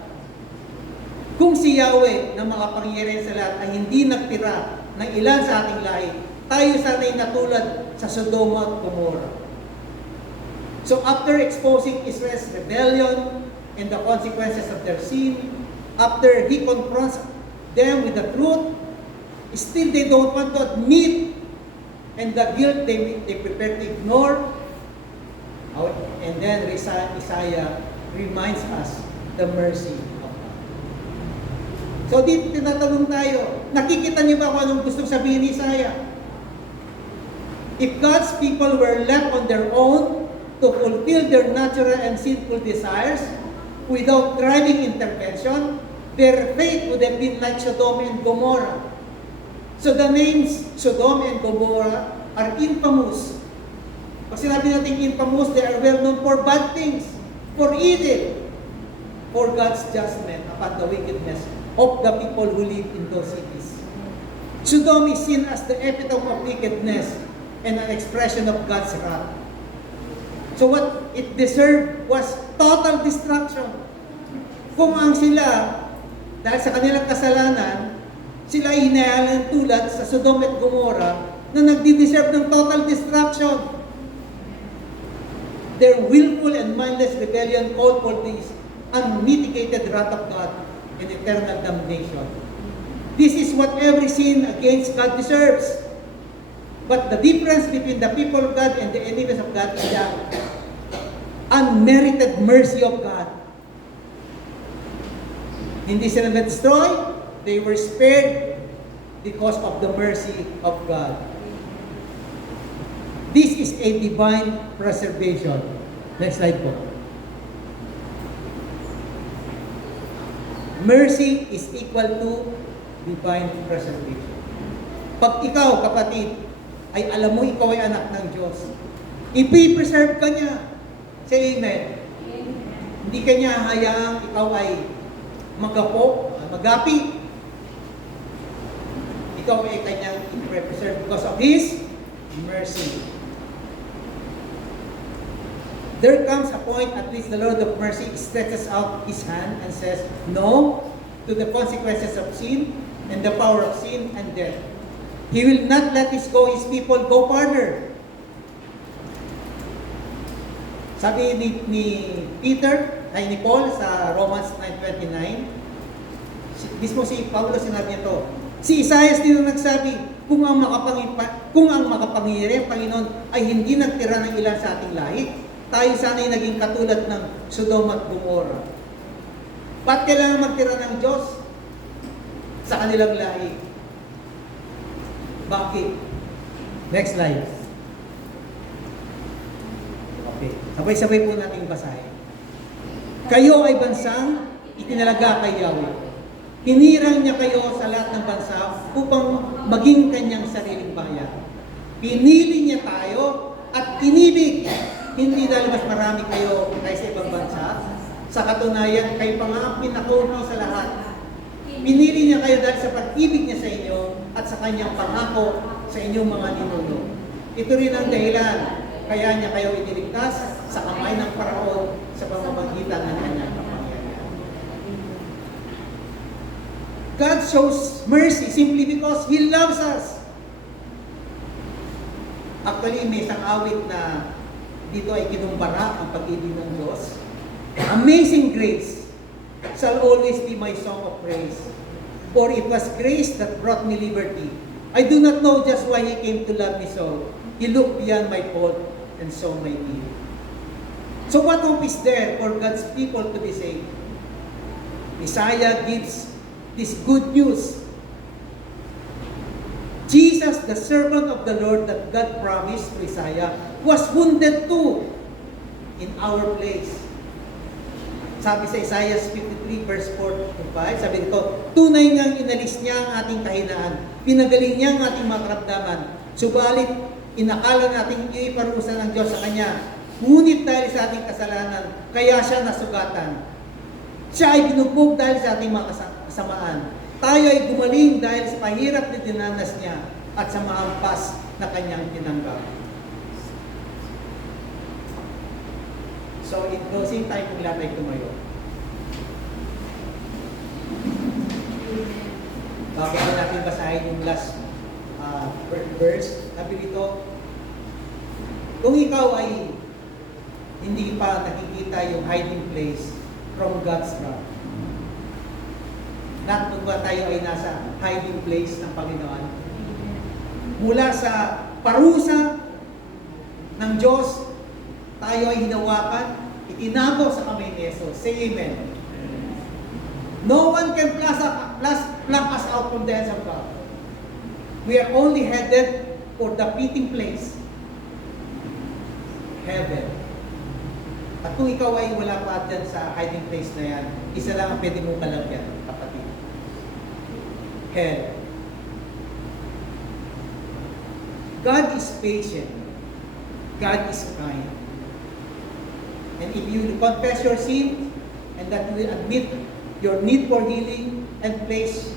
Kung si Yahweh na makapangyarihan sa lahat ay hindi nagtira ng ilan sa ating lahi, tayo sana'y natulad sa Sodoma at Gomorrah. So after exposing Israel's rebellion and the consequences of their sin, after he confronts them with the truth, still they don't want to admit, and the guilt they prepare to ignore. And then Isaiah reminds us the mercy of God. So dito tinatanong tayo, nakikita niyo ba kung anong gustong sabihin ni Isaiah? If God's people were left on their own to fulfill their natural and sinful desires without driving intervention, their fate would have been like Sodom and Gomorrah. So the names Sodom and Gomorrah are infamous. Pag sinabi natin infamous, they are well known for bad things, for evil, for God's judgment upon the wickedness of the people who live in those cities. Sodom is seen as the epitome of wickedness and an expression of God's wrath. So what it deserved was total destruction. Kung ang sila, dahil sa kanilang kasalanan, sila ay hinahalan tulad sa Sodom at Gomorrah na nagdi-deserve ng total destruction. Their willful and mindless rebellion called for this unmitigated wrath of God and eternal damnation. This is what every sin against God deserves. But the difference between the people of God and the enemies of God is the unmerited mercy of God. Hindi sila na-destroy, they were spared because of the mercy of God. This is a divine preservation. Next slide po. Mercy is equal to divine preservation. Pag ikaw, kapatid, ay alam mo ikaw ay anak ng Diyos, ipipreserve ka niya. Say amen. Hindi ka niya hayaang ikaw ay magapi. Ikaw ay kanyang i-preserve because of His mercy. There comes a point at which the Lord of mercy stretches out His hand and says, no to the consequences of sin and the power of sin and death. He will not let His people go further. Sabi ni Peter, ay ni Paul sa Romans 9:29, mismo si Paulo sinabi niya to. Si Isaiah din ang nagsabi, kung ang makapangyarihan Panginoon ay hindi nagtira ng ilan sa ating lahi, tayo sana'y naging katulad ng Sodom at Gomorrah. Ba't kailangan magtira ng Diyos sa kanilang lahi? Bakit? Next slide. Okay. Sabay-sabay po natin basahin. Kayo ay bansang itinalaga kay Yahweh. Hinirang niya kayo sa lahat ng bansa upang maging kanyang sariling bayan. Pinili niya tayo at inibig. Hindi dahil mas marami kayo kaysa ibang bansa, Sa katunayan, kayo pa nga ang pinakaunti sa lahat. Pinili niya kayo dahil sa pag-ibig niya sa inyo at sa kanyang pangako sa inyong mga ninuno. Ito rin ang dahilan kaya niya kayo iniligtas sa kamay ng Paraon sa pamamagitan ng kanyang kapangyarihan. God shows mercy simply because He loves us. Actually, may isang awit na dito ay kinumpara ang pag-ibig ng Diyos. Amazing grace shall always be my song of praise. For it was grace that brought me liberty. I do not know just why He came to love me so. He looked beyond my fault and saw my need. So what hope is there for God's people to be saved? Isaiah gives this good news. Jesus, the servant of the Lord that God promised to Isaiah, was wounded too in our place. Sabi sa Isaiah 53 verse 4 to 5, sabi dito, tunay ngang inalis niya ang ating kahinaan, pinagaling niya ang ating mga karamdaman, subalit inakala natin iparusa ng Diyos sa Kanya. Ngunit dahil sa ating kasalanan, kaya siya nasugatan. Siya ay binugbog dahil sa ating mga kasamaan. Tayo ay gumaling dahil sa pahirap na dinanas niya at sa mahampas na kanyang tinanggap. So in closing, tayo kung lahat ay tumayo. Bakit na natin basahin yung last verse? Sabi dito, kung ikaw ay hindi pa nakikita yung hiding place from God's wrath, kung ba tayo ay nasa hiding place ng Panginoon, mula sa parusa ng Diyos, tayo ay hinawakan, itinago sa kamay ni Jesus. Say amen. No one can pluck us out from the hands of God. We are only headed for the meeting place, heaven. At kung ikaw ay wala pa dyan sa hiding place na yan, isa lang ang pwede mong kalagyan, kapatid. Hell. God is patient. God is kind. And if you confess your sin and that you will admit your need for healing and place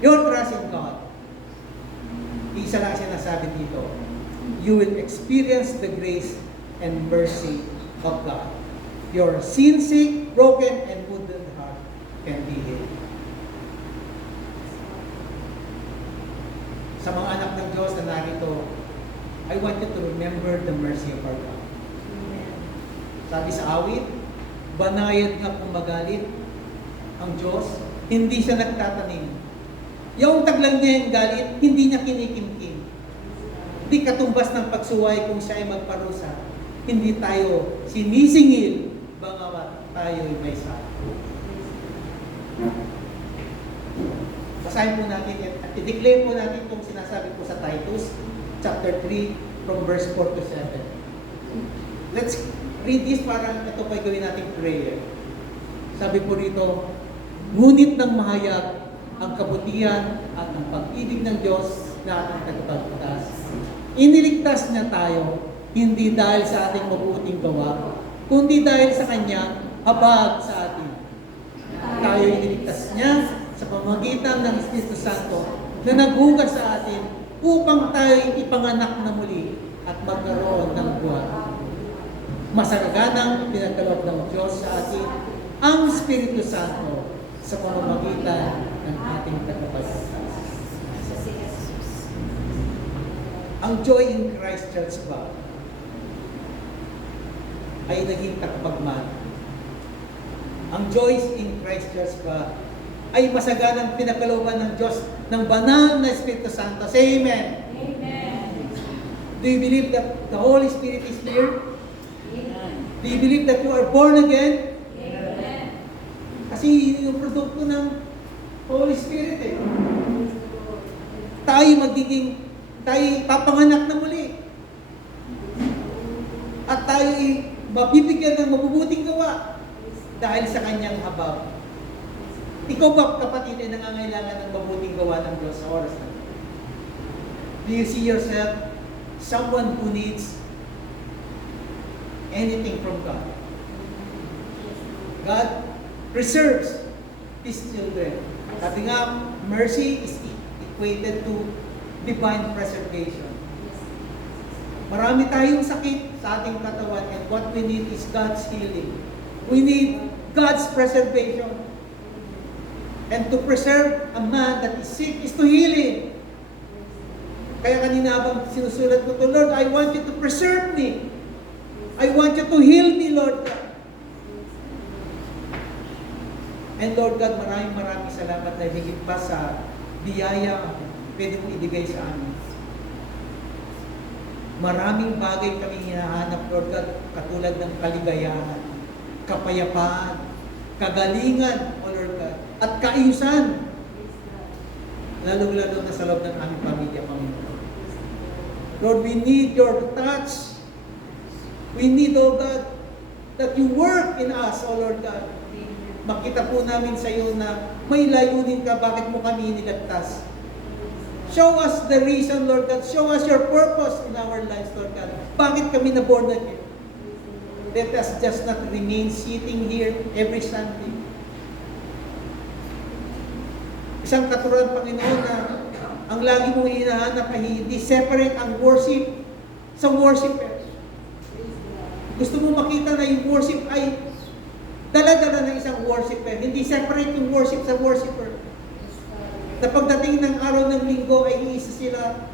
your trust in God, isa lang sinasabi dito, you will experience the grace and mercy of God. Your sin-sick, broken, and wounded heart can be healed. Sa mga anak ng Diyos na narito, I want you to remember the mercy of our God. Sabi sa awit, banayad nga kung magalit ang Diyos, hindi siya nagtatanim. Yung taglang niya yung galit, hindi niya kinikimkim. Hindi katumbas ng pagsuway kung siya ay magparusa. Hindi tayo sinisingil, bagamat tayo ay may sakit. Basahin po natin at i-declare po natin itong sinasabi po sa Titus chapter 3 from verse 4 to 7. Let's read this, parang ito pa gawin nating prayer. Sabi po rito, ngunit ng mahayag ang kabutihan at ang pag-ibig ng Diyos na ating tagapagligtas. Iniligtas niya tayo, hindi dahil sa ating mabuting gawa, kundi dahil sa Kanya, habag sa atin. Tayo iniligtas niya sa pamamagitan ng Espiritu Santo na naghugas sa atin upang tayo ipanganak na muli at magkaroon ng buwan. Masaraganang pinagkaloob ng Diyos sa atin ang Espiritu Santo sa pamamagitan ng ating tagapagligtas. Ang Joy in Christ Church ba ay naging takpagman? Ang Joy in Christ Church ba ay masaganang pinagkalooban ng Diyos ng banal na Espiritu Santo? Say amen. Amen. Do you believe that the Holy Spirit is here? Do you believe that you are born again? Amen. Kasi yung produkto ng Holy Spirit eh. Tayo papanganak na muli. At tayo mabibigyan ng mabubuting gawa dahil sa kanyang habag. Ikaw ba, kapatid, ay nangangailangan ng mabuting gawa ng Diyos sa oras na ito? Do you see yourself someone who needs anything from God? God preserves His children. Sabi nga, mercy is equated to divine preservation. Marami tayong sakit sa ating katawan, and what we need is God's healing. We need God's preservation. And to preserve a man that is sick is to heal him. Kaya kanina habang sinusulat ko to, Lord, I want you to preserve me. I want you to heal me, Lord God. And Lord God, maraming salamat na higit pa sa biyaya pwede mo ibigay sa amin. Maraming bagay kami hinahanap, Lord God, katulad ng kaligayahan, kapayapaan, kagalingan, O Lord God, at kaayusan. Lalo-lalo na sa loob ng aming pamilya, Panginoon. Lord, we need your touch. We need, O God, that you work in us, O Lord God. Makita po namin sa iyo na may layunin ka, bakit mo kami niligtas. Show us the reason, Lord God. Show us your purpose in our lives, Lord God. Bakit kami na-born again? Let us just not remain sitting here every Sunday. Isang katuruan, Panginoon, na ang lagi mong hinahanap ay hindi separate ang worship sa worshippers. Gusto mo makita na yung worship ay dala-dala ng isang worshipper. Hindi separate yung worship sa worshipper. Na pagdating ng araw ng linggo ay iisa sila,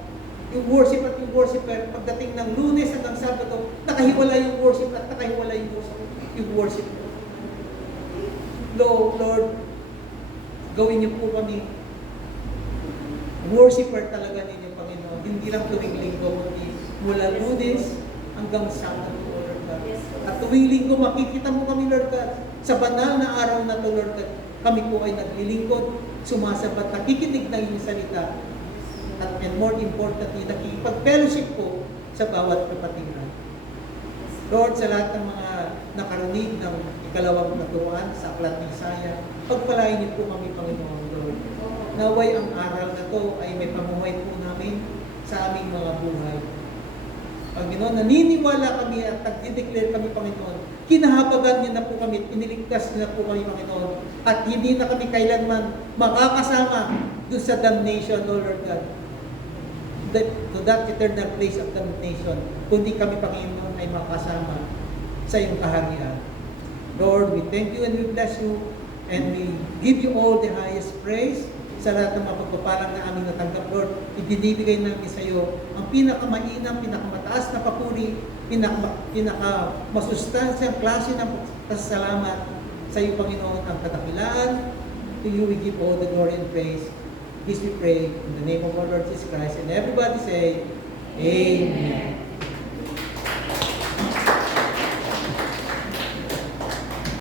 yung worship at yung worshipper. Pagdating ng Lunes hanggang Sabado, nakahiwala yung worship at nakahiwala yung worship. Lord, gawin niyo po kami worshipper talaga ninyo, Panginoon. Hindi lang tuwing linggo, kundi mula Lunes hanggang Sabado, Lord God. At tuwing linggo, makikita mo kami, Lord God, sa banal na araw na to, Lord God, kami po ay naglilingkod, sumasabat, nakikinig ng iyong salita, and more importantly, nakikipag-fellowship po sa bawat kapatiran. Lord, sa lahat ng mga nakarinig ng ikalawang naturuan sa Aklat ni Isaiah, pagpalain niyo po kami, Panginoon, Lord. Naway ang aral na to ay may pamuhay po namin sa aming mga buhay. Panginoon, naniniwala kami at nagdideclare kami, Panginoon, kinahabagan niyo na po kami, iniligtas niyo na po kami, Panginoon, at hindi na kami kailanman makakasama doon sa damnation, O Lord God, to that eternal place of damnation, kundi kami, Panginoon, ay makasama sa iyong kaharian. Lord, we thank you and we bless you, and we give you all the highest praise sa lahat ng mga pagpapalang na aming natanggap, Lord. Ibinibigay namin sa iyo ang pinakamainam, pinakamataas na papuri, pinakamasustansyang klase ng pasasalamat sa iyo, Panginoon, ang kadakilaan. To you we give all the glory and praise. This we pray in the name of our Lord Jesus Christ. And everybody say, Amen.